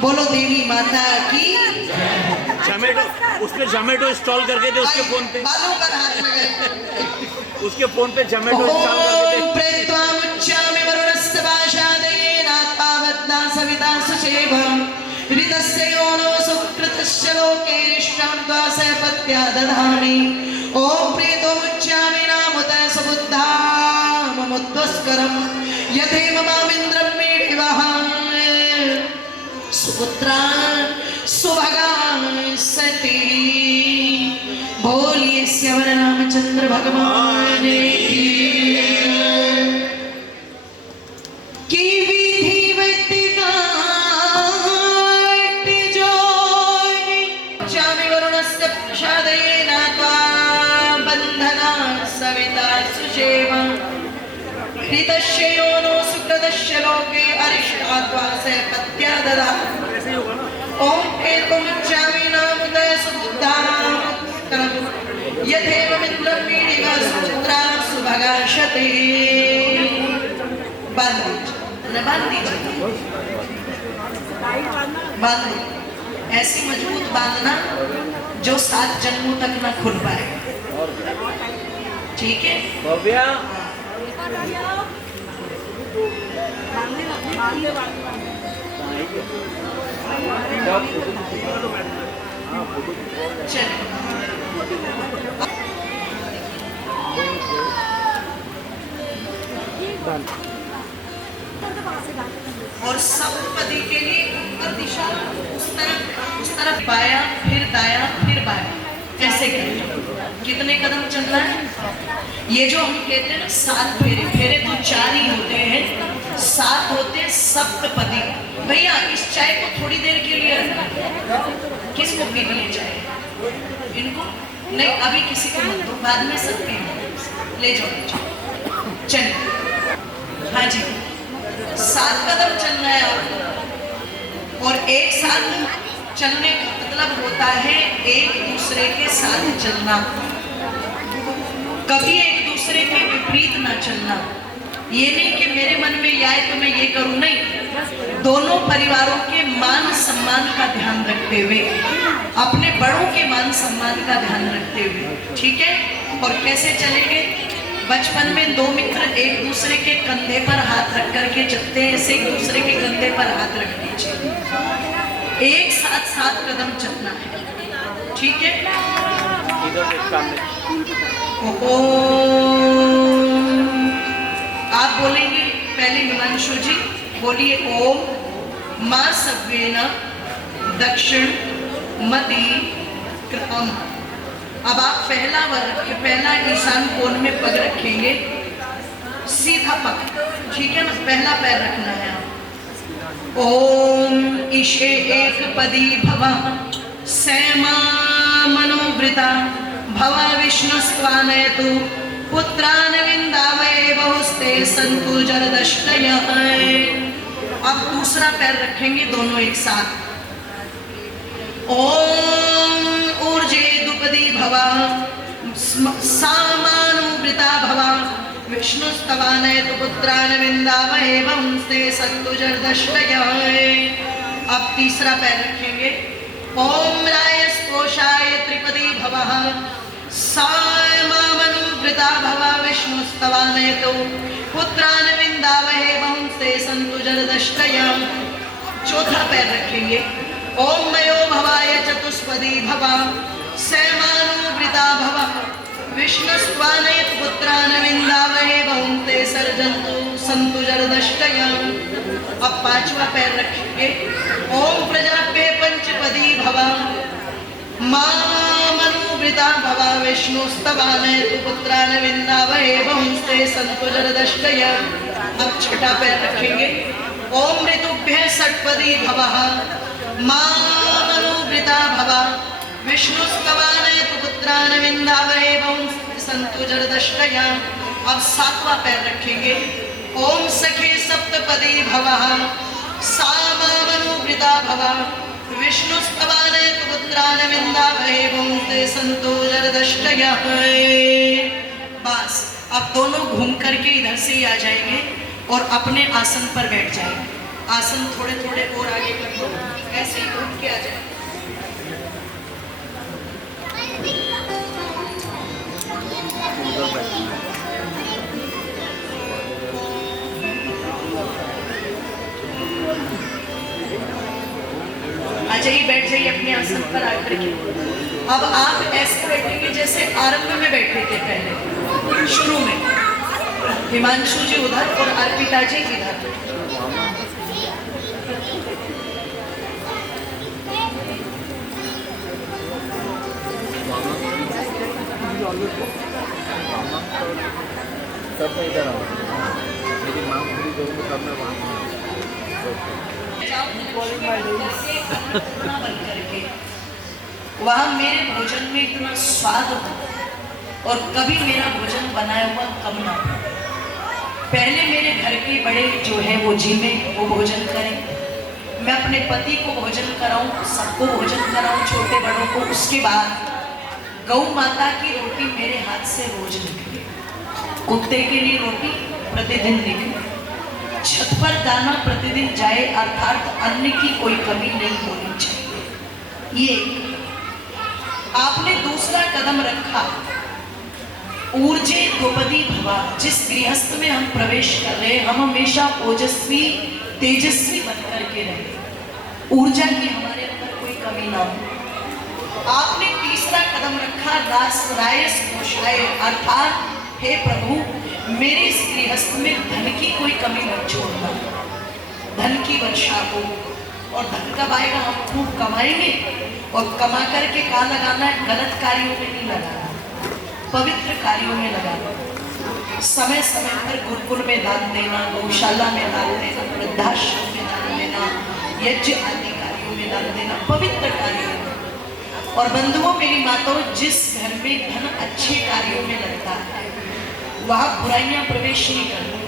बोलो देवी माता की। जोमेटो, उसके जोमेटो इंस्टॉल करके दे उसके फोन पे, बालों पर हाथ लगे, उसके फोन पे जोमेटो इंस्टॉल करके दे। प्रेत्वामुच्चामि वरुणस्य पाशादेन तावद्दा सविता सुशेभम् ऋतस्य योनो सुकृतस्य लोके रिष्टां द्वासपत्या दधामि। ॐ प्रेतोमुच्चामि नामुतः सुबुद्धाममुद्वस्करम् यथेव मामिन्द्रं मीढिवः सुपुत्रा सुभगा सती। बोलिए स्यवर रामचंद्र भगवान की विधिवत गाट जोनि चामि वरुणस्य प्रसादेन त्वां बन्धना सविता सुषेवा ऋतस्य योनो सुकृतस्य लोके अरिष्टा द्वासपत्या ददामि। ॐ प्रेतमुच्चामि नामुतः सुबुद्धाममुद्वस्करम् यथेव मित्रं मीढिवः सुपुत्रा सुभगा शती। बांध दीजिए, बांध दीजिए, बांध दीजिए। ऐसी मजबूत बांधना जो 7 जन्मों तक न खुल पाए, ठीक है? भव्या और सप्तपदी के लिए उत्तर दिशा, उस तरफ बाया, फिर दाया, फिर बाया, ऐसे करें। कितने कदम चलना है? ये जो हम कहते हैं ना 7 फेरे, फेरे तो 4 ही होते हैं, 7 होते हैं सप्तपदी। भैया इस चाय को थोड़ी देर के लिए किसको पीनी है चाय? इनको नहीं, अभी किसी को मत दो, बाद में सब पी ले जाओ। चलिए, हाँ जी, 7 कदम चलना है आपको। और एक साथ चलने का मतलब होता है एक दूसरे के साथ चलना, कभी एक दूसरे के विपरीत ना चलना। ये नहीं कि मेरे मन में ये आए तो मैं ये करूं, नहीं। दोनों परिवारों के मान सम्मान का ध्यान रखते हुए, अपने बड़ों के मान सम्मान का ध्यान रखते हुए, ठीक है? और कैसे चलेंगे? बचपन में 2 मित्र एक दूसरे के कंधे पर हाथ रख करके चलते हैं, ऐसे एक दूसरे के कंधे पर हाथ रख दीजिए। एक साथ 7 कदम चलना है, ठीक है? आप बोलेंगे पहले, हिमांशु जी बोलिए ओम मां सव्येन दक्षिण मति कृतम। अब आप पहला वर रखें, पहला ईशान कोण में पग रखेंगे, सीधा पग, ठीक है ना? पहला पैर रखना है आप। ओम ईशे एक पदी भवा सैमा मनोवृता भवा विष्णुस्त्वानयतु पुत्रान विंदावये बहुस्ते संतु जलदष्टयः। अब दूसरा पैर रखेंगे दोनों एक साथ। ओम ऊर्जे दुपदी भवा सामानुवृता भवा विष्णुस्तवानयतु पुत्रान विंदावये बहुस्ते संतु जलदष्टयः। अब तीसरा पैर रखेंगे। ओम रायस्पोषाय त्रिपदी भवः सामानुवृता भवा विष्णुस्तवानयतु पुत्रान विंदावये बहुस्ते संतु जलदष्टयः। चौथा पैर रखेंगे। ओम मयो भवाय चतुष्पदी भवा सैमानुवृता भवा विष्णुस्त्वानयतु पुत्रान विंदावये बहुस्ते सर्जन्तु संतु जलदष्टयः। अब पांचवा पैर रखेंगे। ओम प्रजाप्ये पंचपदी भवा मामनुवृता भवा विष्णुस्तवानयतु पुत्रान विंदावये बहुस्ते संतु जलदष्टयः। अब छठा पैर रखेंगे। ओम ऋतुभ्यः षट्पदी भवः मामनुवृता भवा विष्णुस्तवानयतु पुत्रान विंदावये बहुस्ते संतु जलदष्टयः। अब सातवां पैर रखेंगे। ओम सखे सप्तपदी भवः सा मामनुवृता भवः विष्णुस्तवानयत पुत्रान् विन्दावहे पुंस्ते सन्तो जरदष्टयः। बस अब दोनों घूम करके इधर से ही आ जाएंगे और अपने आसन पर बैठ जाएंगे। आसन थोड़े थोड़े और आगे कर दो, ऐसे ही घूम के आ जाए। आ जाइए, बैठ जाइए अपने आसन पर आकर के। अब आप ऐसे बैठेंगे जैसे आरंभ में बैठे थे पहले, शुरू में। हिमांशु जी उधर और अर्पिता जी इधर। सब मैं इधर आऊँ, मेरी माँ पूरी करूँगी तब मैं वहाँ वहाँ मेरे भोजन में इतना स्वाद हो और कभी मेरा भोजन बनाया हुआ कम ना हो। पहले मेरे घर के बड़े जो है वो जिम्मे वो भोजन करें, मैं अपने पति को भोजन कराऊं, सबको भोजन कराऊं, छोटे बड़ों को। उसके बाद गौ माता की रोटी मेरे हाथ से रोज निकले, कुत्ते के लिए रोटी प्रतिदिन निकले, छत पर दाना प्रतिदिन जाए, अर्थात अन्न की कोई कमी नहीं होनी चाहिए। ये आपने दूसरा कदम रखा, ऊर्जे द्रौपदी भवा। जिस गृहस्थ में हम प्रवेश कर रहे हैं, हम हमेशा ओजस्वी तेजस्वी बनकर के रहे, ऊर्जा की हमारे अंदर कोई कमी ना हो। आपने तीसरा कदम रखा, दास रायस मोशाय, अर्थात हे प्रभु मेरे इस गृहस्थ में धन की कोई कमी मत छोड़ना, धन की वर्षा हो। और धन कब आएगा? हम खूब कमाएंगे और कमा करके कहाँ लगाना है? गलत कार्यों में नहीं लगाना, पवित्र कार्यों में लगाना। समय समय पर गुरुकुल में दान देना, गौशाला में दान देना, वृद्धाश्रम में दान देना, यज्ञ आदि कार्यों में दान देना, पवित्र कार्यों में। और बंधुओं, मेरी माताओं, जिस घर में धन अच्छे कार्यों में लगता है वहाँ बुराइयां प्रवेश नहीं करती।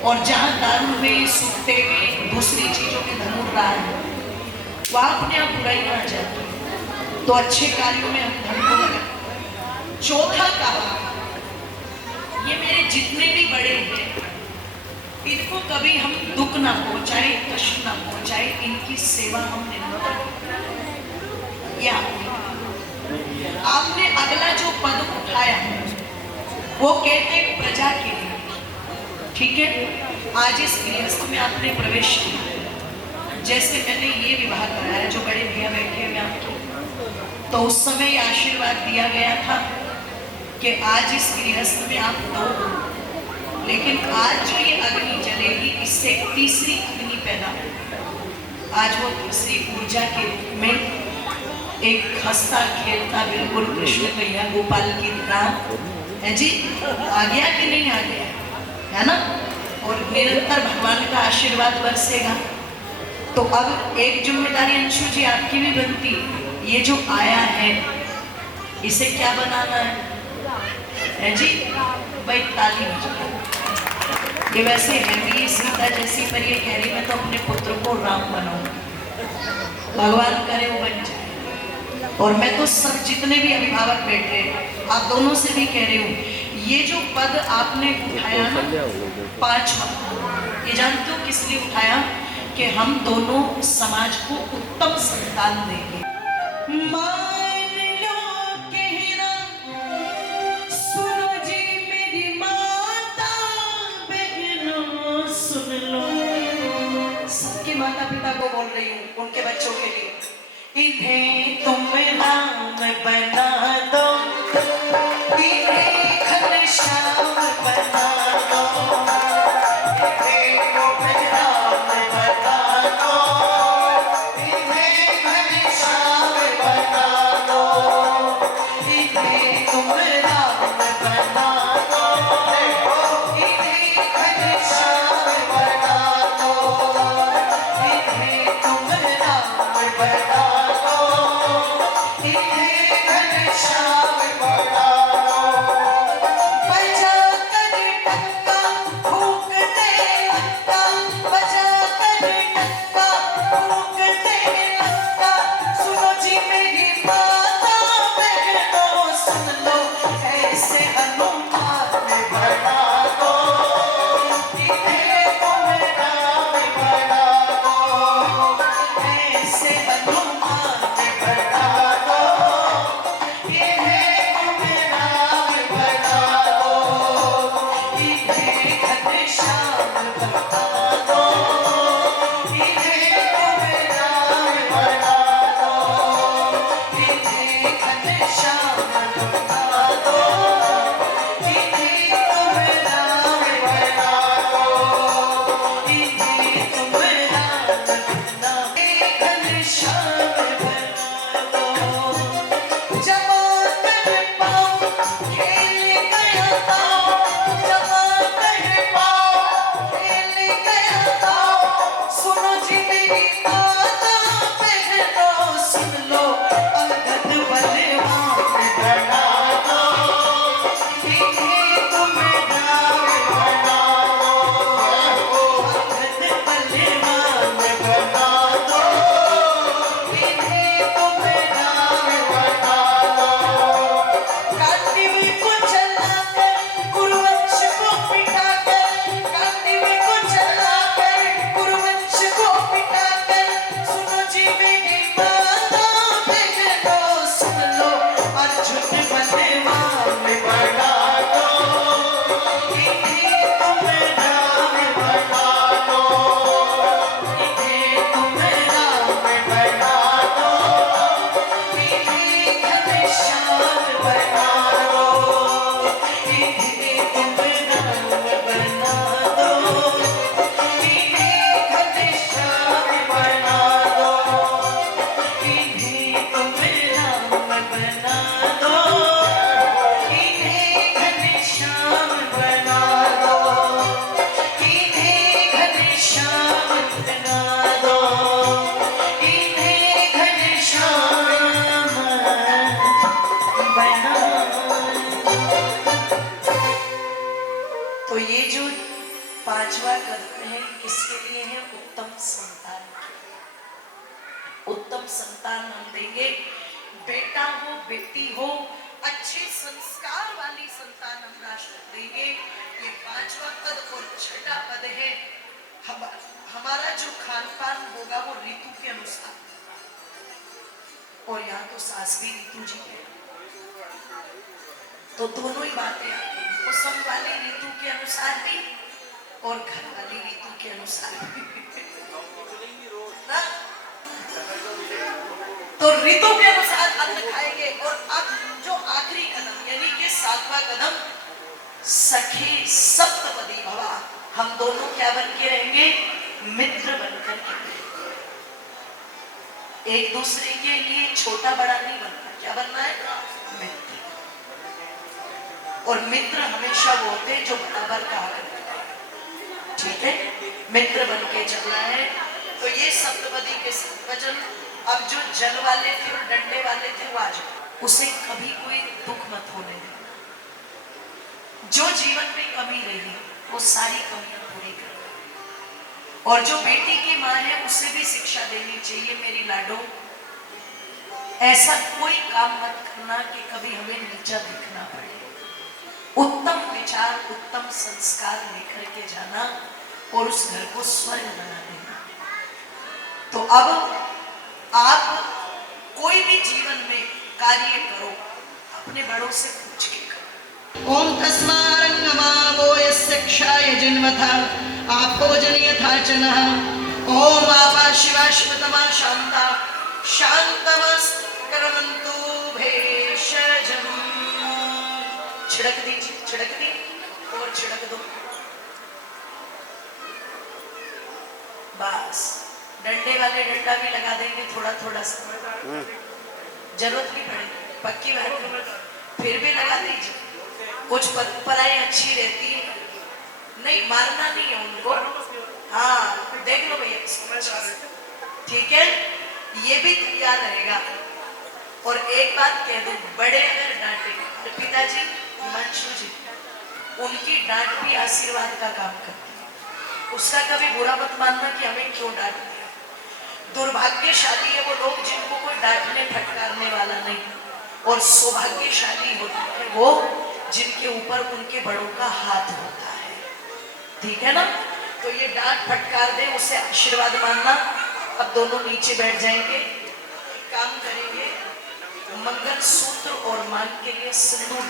और जहाँ दारू में, सुट्टे में, दूसरी चीजों में धन उड़ रहा है वहाँ अपने आप बुराइयां आ जाती है। तो अच्छे कार्यों में हम धन को लगाएं। चौथा कहा, ये मेरे जितने भी बड़े हैं इनको कभी हम दुख ना पहुंचाए, कष्ट ना पहुंचाए, इनकी सेवा हम निरंतर करें। या आपने अगला जो पद उठाया वो कहते प्रजा के लिए, ठीक है। आज इस गृहस्थ में आपने प्रवेश किया, जैसे मैंने ये विवाह कराया, जो बड़े भैया बैठे हैं आपके, तो उस समय आशीर्वाद दिया गया था कि आज इस गृहस्थ में आप दो, लेकिन आज जो ये अग्नि जलेगी इससे तीसरी अग्नि पैदा होगी। आज वो तीसरी ऊर्जा के रूप में एक हंसता खेलता बिल्कुल कृष्ण भैया गोपाल की राम है जी, आ गया कि नहीं आ गया, है ना। और निरंतर भगवान का आशीर्वाद बरसेगा। तो अब एक जिम्मेदारी अंशु जी आपकी भी बनती, ये जो आया है इसे क्या बनाना है जी? भाई ताली बजाओ। ये वैसे है भी सीता जैसी, पर ये कह रही मैं तो अपने पुत्र को राम बनाऊंगी, भगवान करे वो बन जाए। और मैं तो सब जितने भी अभिभावक बैठे हैं आप दोनों से भी कह रही हूँ, ये जो पद आपने उठाया ना पांचवा, ये जानते हो किस लिए उठाया? कि हम दोनों समाज को उत्तम संतान देंगे। मान लो कहना, सुनो जी मेरी माता बहनों सुन लो। सबके माता पिता को बोल रही हूँ, उनके बच्चों के लिए, इन्हें तुम नाम बना दो, इन्हें घनश्याम बना दो, इन्हें गोविंद नाम बना दो, इन्हें घनश्याम बना दो, इन्हें तुम नाम बना दो, इन्हें घनश्याम बना दो, इन्हें तुम नाम बना दो, इन्हें अर्जुन बनवा में बना दो, इन्हें तुम राम बना दो, इन्हें तुम राम बना दो, इन्हें घनश्याम बना दो, इन्हें तुम राम बना दो, इन्हें घनश्याम बना दो, इन्हें तुम राम बना दो, इन्हें घनश्याम बना दो, इन्हें घनश्याम बना दो, इन्हें घनश्याम बना दो। तो ये जो पांचवा कदम है किसके लिए है? उत्तम संतान के। उत्तम संतान हम देंगे, बेटा हो बेटी हो, अच्छे संस्कार वाली संतान हम राष्ट्र देंगे। ये पांचवा पद और छठा पद है हमारा जो खान पान होगा वो ऋतु के अनुसार, और यहाँ तो सास भी ऋतु जी है, तो दोनों ही बातें आती हैं, मौसम वाली ऋतु के अनुसार भी और घर वाली ऋतु के अनुसार भी ना? तो ऋतु के अनुसार अन्न खाएंगे। और अब जो आखिरी कदम यानी कि सातवां कदम, सखे सप्तपदी भवा, हम दोनों क्या बन के रहेंगे? मित्र बनकर के रहेंगे। एक दूसरे के लिए छोटा बड़ा नहीं बनना, क्या बनना है? मित्र। और मित्र हमेशा वो होते हैं जो बराबर कहा करते हैं, ठीक है? मित्र बन के चलना है। तो ये सप्तपदी के वचन, अब जो जल वाले थे और डंडे वाले थे वो आज उसे कभी कोई दुख मत होने देना। जो जीवन में कमी रही वो सारी कमियां पूरी कर, और जो बेटी की माँ है उसे भी शिक्षा देनी चाहिए, मेरी लाडो ऐसा कोई काम मत करना कि कभी हमें नीचा दिखना पड़े। उत्तम विचार उत्तम संस्कार लेकर के जाना और उस घर को स्वर्ग बना देना। तो अब आप कोई भी जीवन में कार्य करो, अपने बड़ों से पूछ के करो। ओम तस्मारंगमावो यस्य क्षाय जन्मथा आपो जनियथा चनः। ओम आपा शिवा शिवतमा शांता शांतमस्तकरमन्तु भेषजम्। छिड़क दीजिए, छिड़क दी और छिड़क दो, बस। डंडे वाले डंडा भी लगा देंगे थोड़ा थोड़ा सा, जरूरत नहीं पड़ेगी, पक्की बात है, फिर भी लगा दीजिए। कुछ परंपराएं अच्छी रहती है, नहीं मारना नहीं है उनको। हाँ देख लो भैया, ठीक है, ये भी तैयार रहेगा। और एक बात कह दूं, बड़े अगर डांटे, पिताजी हिमांशु जी, उनकी डांट भी आशीर्वाद का काम करती है। उसका कभी बुरा मत मानना कि हमें क्यों डांट दिया। दुर्भाग्यशाली है वो लोग जिनको कोई डांटने फटकारने वाला नहीं, और सौभाग्यशाली होते हैं वो जिनके ऊपर उनके बड़ों का हाथ होता है, ठीक है ना? तो ये डांट फटकार दे, उसे आशीर्वाद मानना। अब दोनों नीचे बैठ जाएंगे, काम करेंगे, मंगल सूत्र और मांग के लिए सिंदूर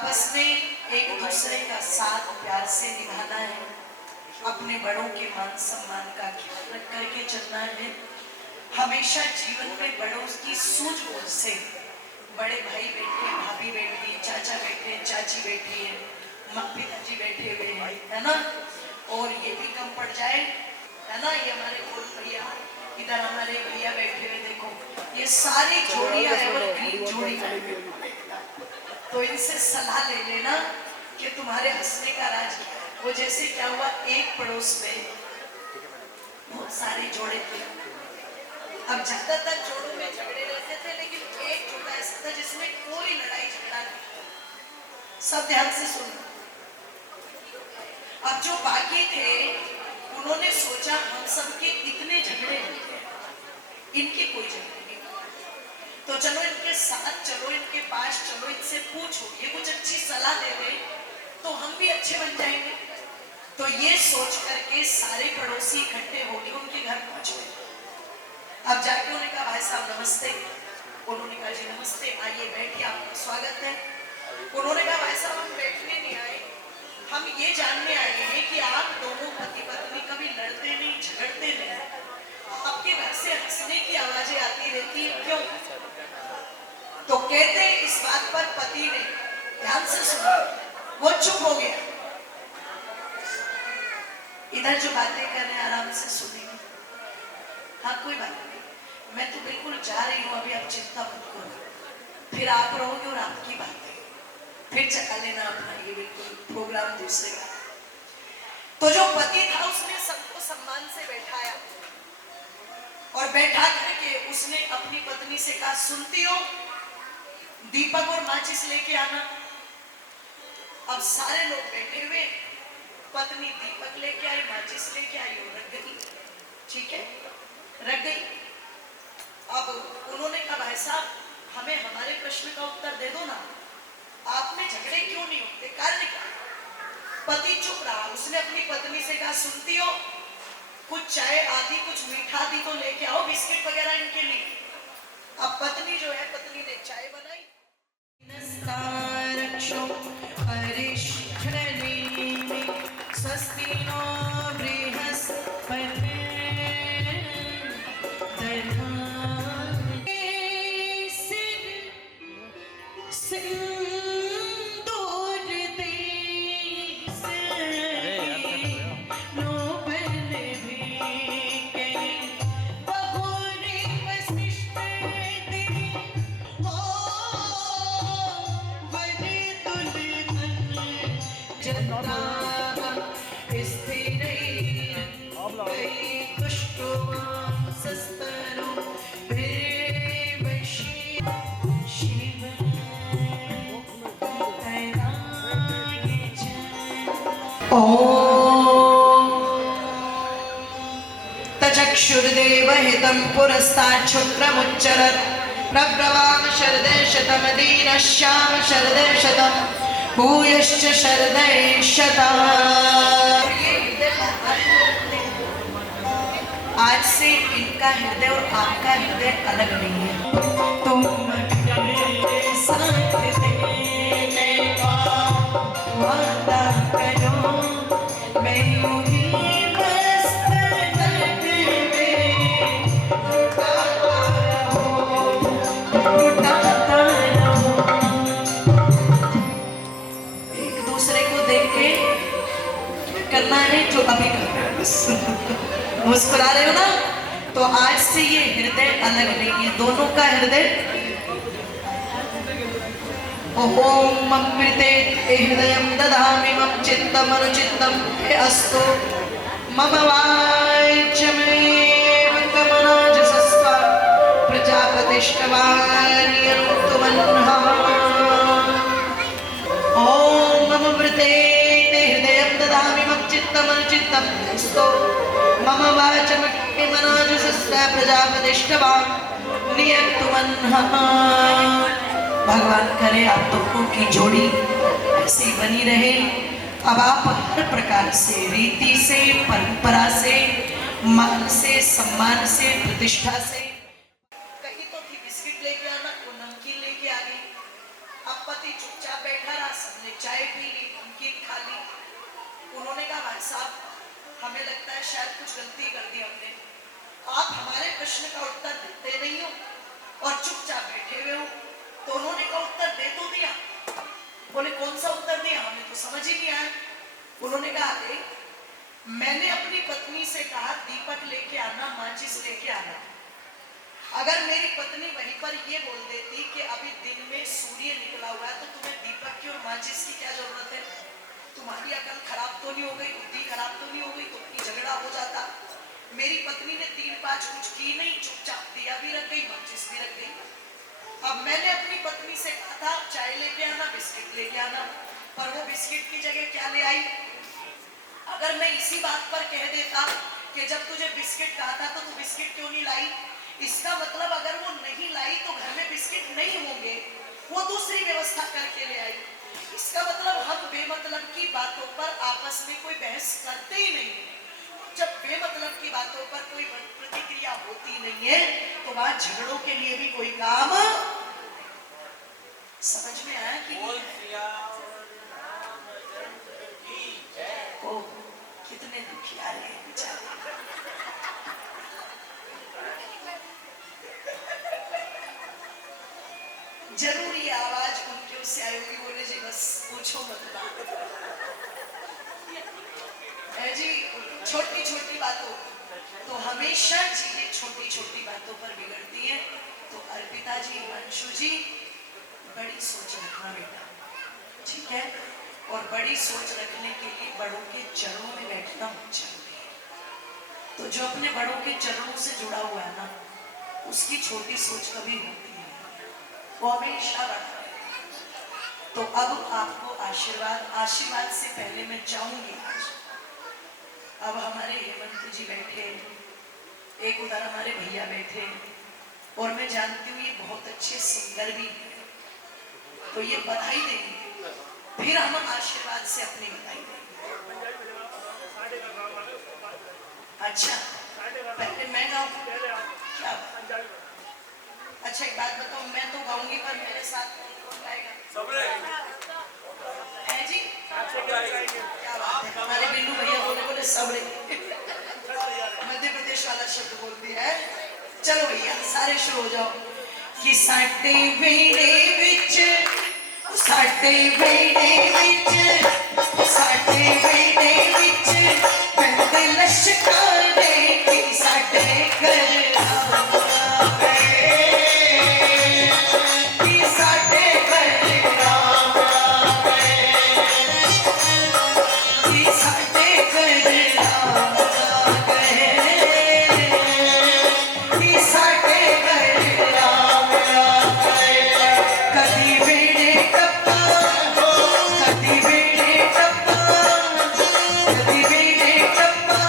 आपस में एक दूसरे का साथ प्यार से निभाना है, अपने बड़ों के मान सम्मान का ख्याल रख करके चलना है। हमेशा जीवन में बड़ों की सूझबूझ से, बड़े भाई बैठे, भाभी बैठी, चाचा बैठे, चाची बैठी है, पिताजी बैठे हुए हैं, है ना, और ये भी कम पड़ जाए, है ना, ये हमारे गोल भैया, इधर हमारे भैया बैठे हुए, देखो ये सारी जोड़ियां एवरग्रीन जोड़ी, तो इनसे सलाह ले लेना कि तुम्हारे हंसने का राज क्या है। वो जैसे क्या हुआ, एक पड़ोस में बहुत सारे जोड़े थे। अब ज्यादातर जोड़ों में झगड़े रहते थे, लेकिन एक जोड़ा ऐसा था जिसमें कोई लड़ाई झगड़ा नहीं था। सब ध्यान से सुनो। अब जो बाकी थे उन्होंने सोचा हम सबके इतने झगड़े होते हैं, इनके कोई झगड़े नहीं, तो चलो इनके साथ चलो, इनके पास चलो, इनसे पूछो, ये कुछ अच्छी सलाह दे दे तो हम भी अच्छे बन जाएंगे। तो ये सोच करके सारे पड़ोसी इकट्ठे होकर उनके घर पहुंच गए। अब जाके उन्होंने कहा भाई साहब नमस्ते। उन्होंने कहा जी नमस्ते, आइए बैठिए, आपका स्वागत है। उन्होंने कहा भाई साहब हम बैठने नहीं आए, हम ये जानने आए हैं कि आप दोनों पति पत्नी कभी लड़ते नहीं, झगड़ते नहीं, आपके घर से हंसने की आवाजें आती रहती है, क्यों? तो कहते हैं इस बात पर पति ने, ध्यान से सुनो, वो चुप हो गया। इधर जो बातें कर रहे हैं आराम से सुनिए। हाँ कोई बात नहीं, मैं तो बिल्कुल जा रही हूँ अभी, आप चिंता मत करो, फिर आप रहोगे और आपकी बातें फिर चला लेना अपना, ये बिल्कुल प्रोग्राम दूसरे का। तो जो पति था उसने सबको सम्मान से बैठाया और बैठा करके उसने अपनी पत्नी से कहा सुनती हो, दीपक और माचिस लेके आना। अब सारे लोग बैठे हुए, पत्नी दीपक लेके आई, माचिस लेके आई और रख गई। ठीक है, रख गई। अब उन्होंने कहा भाई साहब हमें हमारे प्रश्न का उत्तर दे दो ना, आप में झगड़े क्यों नहीं होते, कारण क्या? पति चुप रहा। उसने अपनी पत्नी से कहा सुनती हो, कुछ चाय आदि, कुछ मीठा आदि तो लेके आओ, बिस्किट वगैरह इनके लिए। अब पत्नी जो है, पत्नी ने चाय बनाई। तचक्षुर्देव हितं पुरस्तात् शुक्रमुच्चरत् प्रब्रवाम शरदे शतमदीनश्याम शरदे शतम् भूयश्च शरदे शतम्। आज से इनका हृदय और आपका हृदय अलग नहीं है। तुम मेरे साथ देने का वादा करो, मैं यूं ही मस्त नट में उठाता रहूं। एक दूसरे को देख के करना है जो अभी कर रहे हैं, बस मुस्कुरा रहे हो ना, तो आज से ये हृदय अलग नहीं है, दोनों का हृदय। ओम अमृते हृदयं ददामि मम चित्तमनुचित्तं अस्तु मम वाच्यमेव कमनाजसस्व प्रजापतिष्ठवार्यन्तु मन्हा। ओम अमृते हृदयं ददामि मम चित्तमनुचित्तं अस्तु मम वाचमनोजसस्व प्रजापतिष्ठवार्यन्तु मन्हा। भगवान करे आप दोनों की जोड़ी ऐसी बनी रहे। अब आप हर प्रकार से, रीति से, परंपरा से, मान से, सम्मान से, प्रतिष्ठा से, कहीं तो थी बिस्किट लेके आना, वो नमकीन लेके आ गई। अब पति चुपचाप बैठा रहा, साहब, हमें लगता है शायद कुछ गलती कर दी हमने। आप हमारे प्रश्न का उत्तर देते नहीं हो और चुपचाप बैठे हुए हो। तो उन्होंने का उत्तर दे तो दिया। बोले कौन सा उत्तर दिया, हमें तो समझ ही नहीं आया। उन्होंने कहा अरे मैंने अपनी पत्नी से कहा दीपक लेके आना, माचिस लेके आना। अगर मेरी पत्नी वहीं पर ये बोल देती कि अभी दिन में सूर्य निकला हुआ है तो तुम्हें दीपक की और माचिस की क्या जरूरत है, तुम्हारी अकल खराब तो नहीं हो गई, बुद्धि खराब तो नहीं हो गई, तो अपनी झगड़ा हो जाता। मेरी पत्नी ने 3-5 कुछ की नहीं, चुपचाप दिया भी रख गई, माचिस भी रख गई। अब मैंने अपनी पत्नी से कहा था चाय लेके आना, बिस्किट लेके आना, पर वो बिस्किट की जगह क्या ले आई। अगर मैं इसी बात पर कह देता कि जब तुझे बिस्किट कहा था तो तू बिस्किट क्यों नहीं लाई, इसका मतलब अगर वो नहीं लाई तो घर में बिस्किट नहीं होंगे, वो दूसरी व्यवस्था करके ले आई। इसका मतलब हम बेमतलब की बातों पर आपस में कोई बहस करते ही नहीं। जब बेमतलब की बातों पर कोई प्रतिक्रिया होती नहीं है तो वहां झगड़ों के लिए भी कोई काम समझ में आया कि ओ कितने दुखियारे हैं बेचारे। जरूरी आवाज उनके उससे आई होगी, बोले जी बस पूछो मत बात है जी। छोटी छोटी बातों तो हमेशा चीजें छोटी छोटी बातों पर बिगड़ती है। तो अर्पिता जी, वंशु जी, बड़ी सोच रखना बेटा, ठीक है। और बड़ी सोच रखने के लिए बड़ों के चरणों में बैठना बहुत जरूरी है। तो जो अपने बड़ों के चरणों से जुड़ा हुआ है ना, उसकी छोटी सोच कभी होती नहीं, वो हमेशा बड़ा है। तो अब आपको आशीर्वाद से पहले मैं चाहूंगी, अब हमारे हेमंत जी बैठे, एक उधर हमारे भैया बैठे, और मैं जानती हूँ ये बहुत अच्छे सिंगर भी हैं, तो ये बधाई देंगे, फिर हम आशीर्वाद से अपनी बधाई देंगे। अच्छा पहले मैं गाऊँ क्या? अच्छा एक बात बताओ, मैं तो गाऊंगी पर मेरे साथ कौन गाएगा? है जी, क्या बात है, हमारे बिल्लू भैया बोले सबरे मध्य प्रदेश वाला शब्द बोल दिया है। चलो भैया सारे शुरू हो जाओ कि साडे वेड़े विच, साडे वेड़े विच, साडे वेड़े विच बंद लश्कर दे कि साडे घर आवे, कि साडे घर आवे, कि साडे घर आवे, कि साडे घर आवे। कदी वेड़े टप्पा, कदी वेड़े टप्पा, कदी वेड़े टप्पा,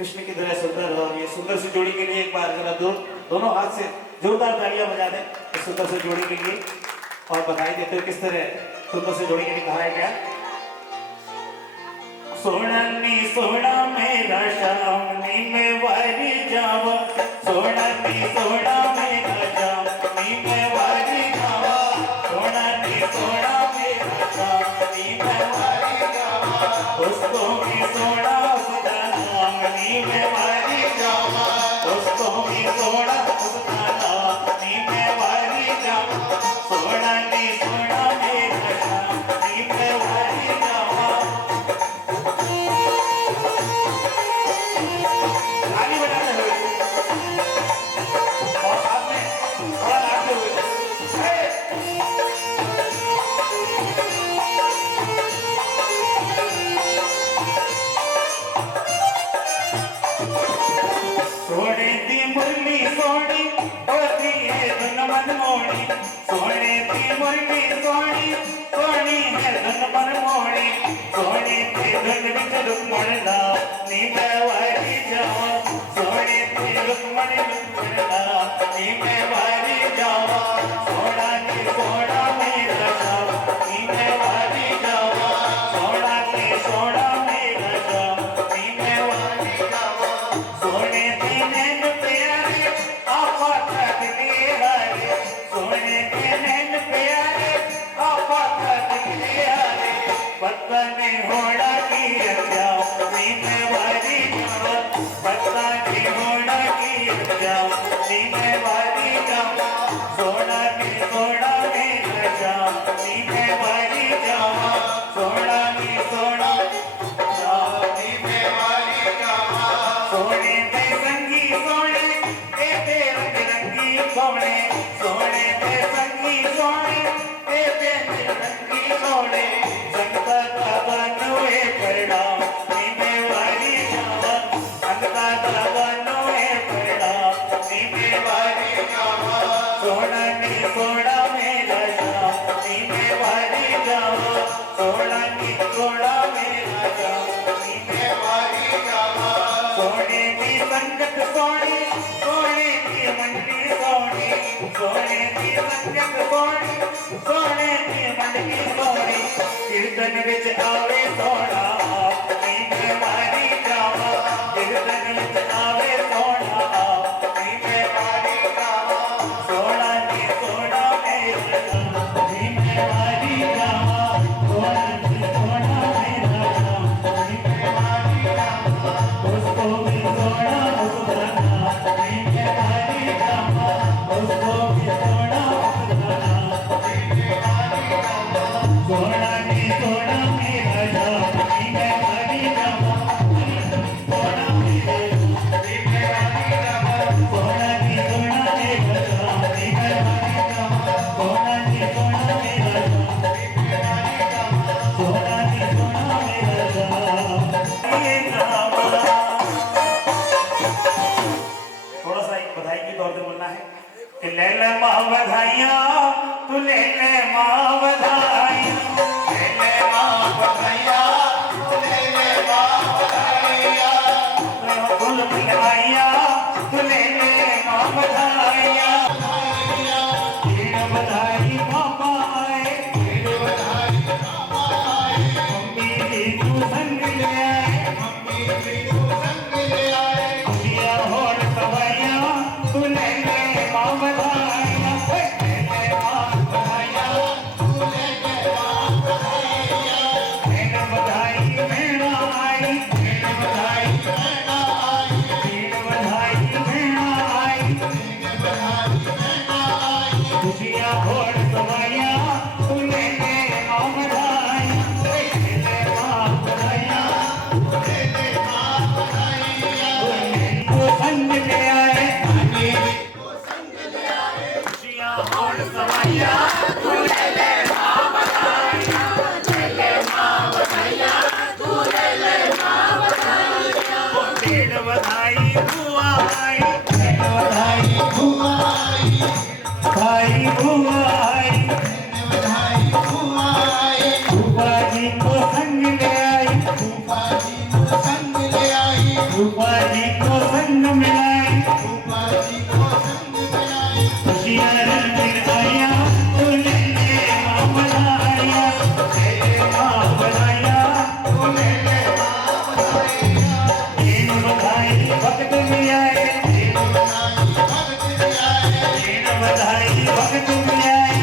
कृष्ण की तरह सुंदर और ये सुंदर सी जोड़ी के लिए एक बार जरा दोनों हाथ से जोरदार तालियां बजा दें इस सुंदर सी जोड़ी के लिए और बधाई देते हुए किस तरह सुंदर सी जोड़ी के लिए कहा है क्या सोनानी सोना मेरा शामनी में वारी जावा सोनानी सोना मेरा शामनी में वारी जावा सोनानी सोना मेरा शामनी में वारी जावा उसको भी सोना उसका नामनी में वारी जावा उसको भी सोना उसका नामनी में वारी जावा सोनानी सोना मेरा शामनी में वारी जावा ताली बजाते हुए और साथ में थोड़ा नाचते हुए सोने दी मुरली सोनी होती है धन मन मोड़ी सोने दी मुरली सोनी सोनी है धन मन मोड़ी सोने दी धन विच रुक्मण दा नींद वारी जावा सोने दी रुक्मण दा नींद वारी जावा सोना की सोना मेरा शाम नींद वारी जावा सोना की सोना मेरा शाम नींद वारी जावा सोने दी नैन प्यारे आपा तकली हारे सोने दी नैन प्यारे आपा तकली हारे पता नहीं होड़ा की अंजाम नींद वारी जावा पता नहीं होड़ा की अंजाम नींद वारी जावा सोना की सोना मेरा शाम नींद वारी जावा सोना की सोना शाम नींद वारी जावा सोने ते संगी सोने ते रंग रंगी सोने सोने ते संगी सोने ते रंगी सोने संगता का बनोए परिणाम नींद वारी जावा संगता का बनोए परिणाम नींद वारी जावा सोना नी सोना मेरा शाम नींद वारी जावा सोना नी सोना मेरा शाम नींद वारी जावा सोने की संगत सोनी सोने की मंडी सोनी सोने की संगत सोनी सोने की मंडी सोनी कीर्तन विच आवे सोना नींद वारी जावा कीर्तन विच आवे सोना नींद वारी जावा सोना की सोना मेरा शाम नींद वारी जावा सोना की सोना मेरा शाम नींद वारी जावा उसको भी सोना उसका नाम नींद वारी जावा उसको भी सोना उसका नाम नींद वारी जावा सोना की सोना मेरा शाम नींद वारी जावा सोना मेरा नींद वारी जावा सोना की सोना मेरा शाम नींद वारी जावा सोना की सोना मेरा शाम नींद वारी जावा सोना की सोना मेरा शाम ये नामा थोड़ा सा एक बधाई की तौर पे बोलना है कि ले ले माँ बधाइयाँ तू ले ले माँ बधाइयाँ ले ले माँ बधाइयाँ तू ले ले माँ बधाइयाँ फूल मिठाइयाँ तू ले ले माँ बधाइयाँ ढेर बधाई पापा आए ढेर बधाई पापा आए मम्मी जी तू संग ले आए मम्मी जी तू संग ले आए खुशियाँ और सवाइयाँ तू ले ले माँ बधाइयाँ ले ले माँ बधाइयाँ तू ले ले माँ बधाइयाँ ढेर बधाई भेड़ा आई ढेर बधाई भेड़ा आई ढेर बधाई भेड़ा आई ढेर बधाई भेड़ा आई खुशियाँ और सवाइयाँ तू ले ले माँ बधाइयाँ ले ले माँ बधाइयाँ ले ले माँ बधाइयाँ तू संग ले आए खुशियाँ और सवाइयाँ तू ले ले माँ बधाइयाँ ले ले माँ बधाइयाँ तू ले ले माँ बधाइयाँ ढेर बधाई बुआ आई ढेर बधाई बुआ आई भाई बुआ आई बधाई बुआ आई फूफा जी को संग ले आई फूफा जी को संग ले आई फूफा जी को संग मिलाए रूपा जी को संग मिलाए खुशियाँ रंगीन आया तू ले ले माँ बनाया ले ले माँ बनाया तू ले ले माँ बनाया दिन बधाई वक्त भी आए दिन बधाई वक्त भी आए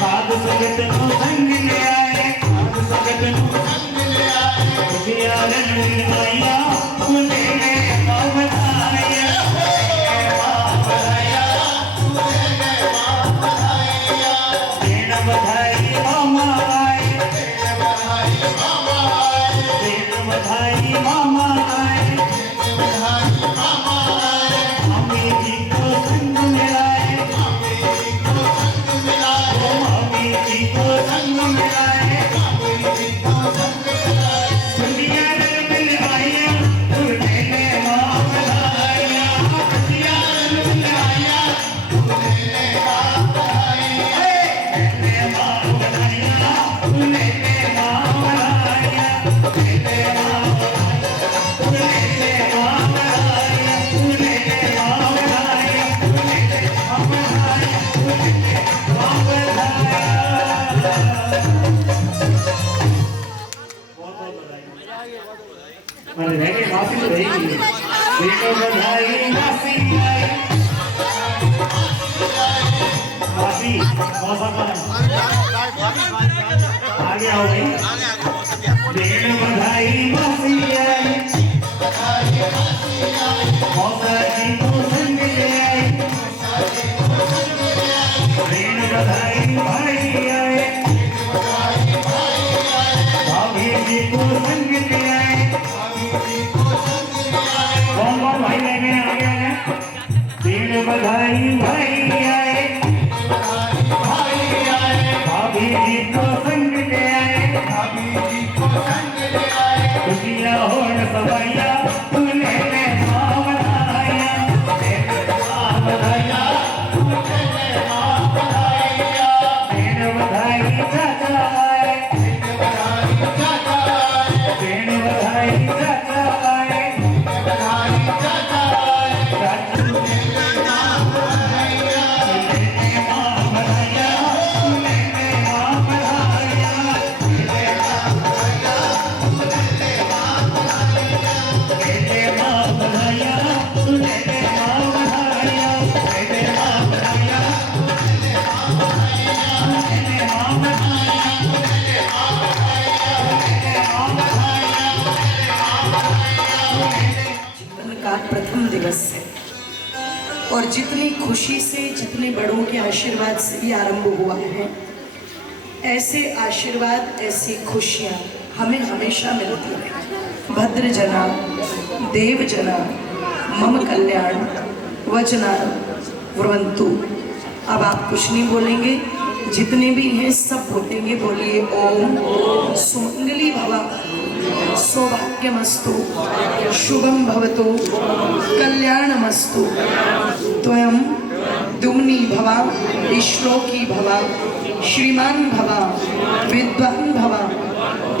खाद सुगत नो संग ले आए खाद सुगत नो संग ले आए खुशियाँ रंगीन आया तू ले ले माँ बनाया दिन बधाई मामा आए दिन बधाई मामा आए मम्मी जी को संग मिलाए मम्मी जी को संग मिलाए खुशियाँ रंगीन आया तू ले ले माँ बनाया खुशियाँ रंगीन आया अरे रह गई माफी तो रहेगी देखो बधाई मासी आई मासी मौसम आगे आओ भाई दिन बधाई मासी आई मौसा जी को संग ले आई दिन बधाई भाई आए भाभी जी को संग ले आए कौन कौन भाई लेने आ गया है दिन बधाई भाई आए भाभी जी को संग ले आए खुशियाँ हो न सवाइया तू ले ले माँ बनाया ले ले माँ बनाया दिन बधाई चाचा आए दिन बधाई चाचा आए जीवन का प्रथम दिवस है और जितनी खुशी से जितने बड़ों के आशीर्वाद से भी आरंभ हुआ है, ऐसे आशीर्वाद ऐसी खुशियाँ हमें हमेशा मिलती हैं। भद्र जना देव जना मम कल्याण वचना ब्रुवन्तु। अब आप कुछ नहीं बोलेंगे, जितने भी हैं सब बोलेंगे। बोलिए ओम सुमंगली भवा सौभाग्यमस्तु शुभम भवतु कल्याणमस्तु त्वयं दुम्नी भवा श्लोकी भवा श्रीमान भवा विद्वान भवा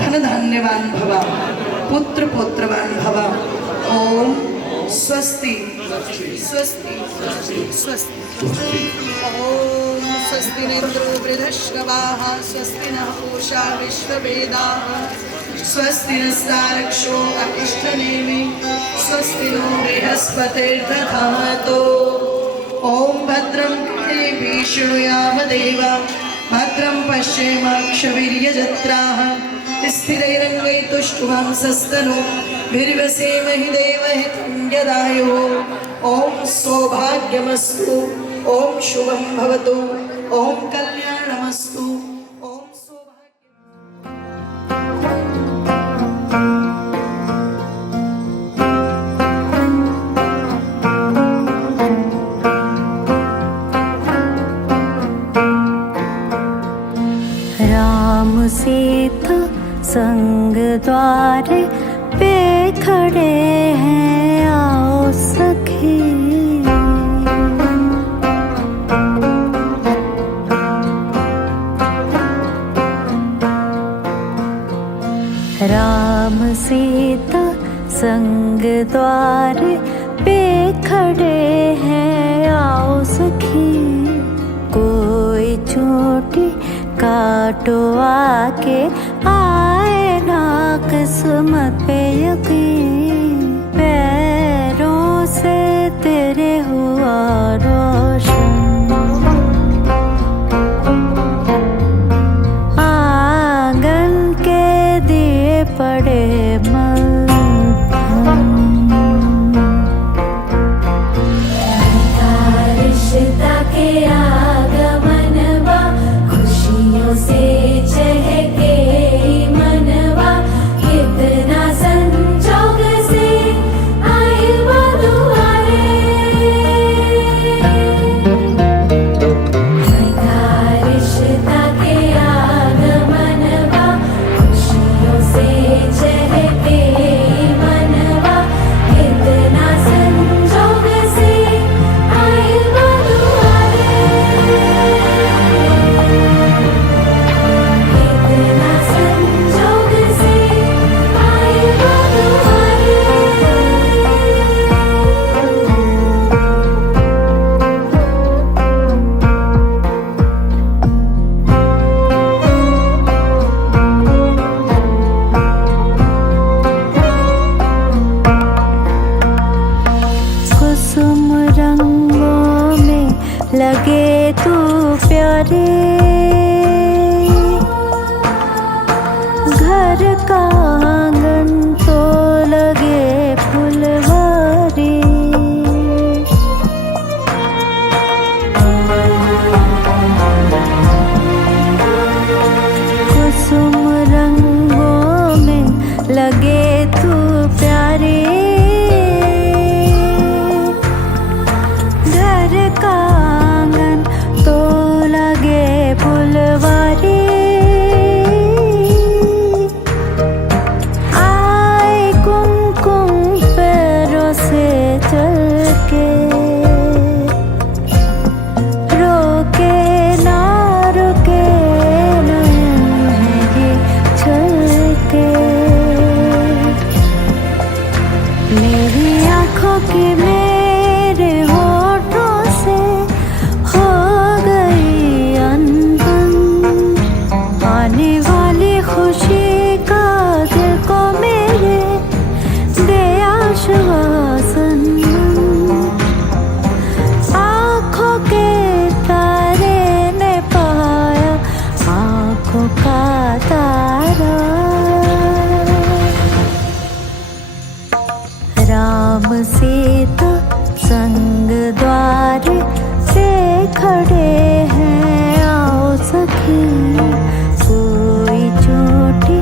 धन धान्यवान भवा पुत्र पौत्रवान भवा। ओम स्वस्ति स्वस्ति स्वस्ति। ओम स्वस्ति न इंद्रो वृद्धश्रवाः स्वस्ति नः पूषा विश्ववेदाः स्वस्ति नस्तारक्षो अरिष्टनेमि स्वस्ति नो बृहस्पतिर्दधातु। ओम भद्रं कर्णेभिः शृणुयाम देवा भद्रं पश्येमाक्षवीर्यजत्राः स्थिरैरङ्गैतुष्टुवांसस्तनूभिर्वसेमहि देवहितं यदायुः। ओम सौभाग्यमस्तु ओम शुभं भवतु ओम कल्याणमस्तु ओम सौभाग्य। राम सीता संग द्वार पे खड़े हैं आओ सखी। राम सीता संग द्वार पे खड़े हैं, आओ सखी कोई चोटी काटो आके, आए ना किस्मत पे यकीन, पैरों से तेरे हुआ रोशन, आंगन के दिए पड़े रिश्ता के आगमनवा, खुशियों से चहके मनवा, कितना संजोग से आए वो दुआरे, रिश्ता के आगमनवा, खुशियों से चहके मनवा, कितना संजोग से आए वो दुआरे, कितना संजोग से आए वो दुआरे। कुसुम रंगों में लगे तू प्यारे, घर का आंगन तो लगे फुलवारी, कुसुम रंगों में लगे तू प्यारे, घर का आंगन तो लगे फुलवारी, आए कुमकुम पैरों से चल के, रोके ना रुके नहीं चल के, मेरी आँखों की मेरे होठों से हो गई अनबन, आने वाली खुशी का दिल को मेरे दे आश्वासन, आँखों के तारे ने पाया आँखों का तारा, राम सीता संग द्वार पे खड़े हैं, आओ सखी कोई चोटी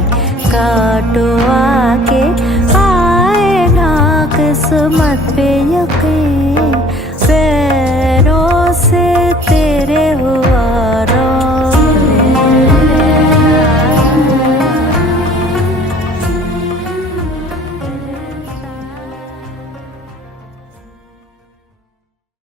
काटो आके, आए ना किस्मत पे यकीन, पैरों से तेरे हुआ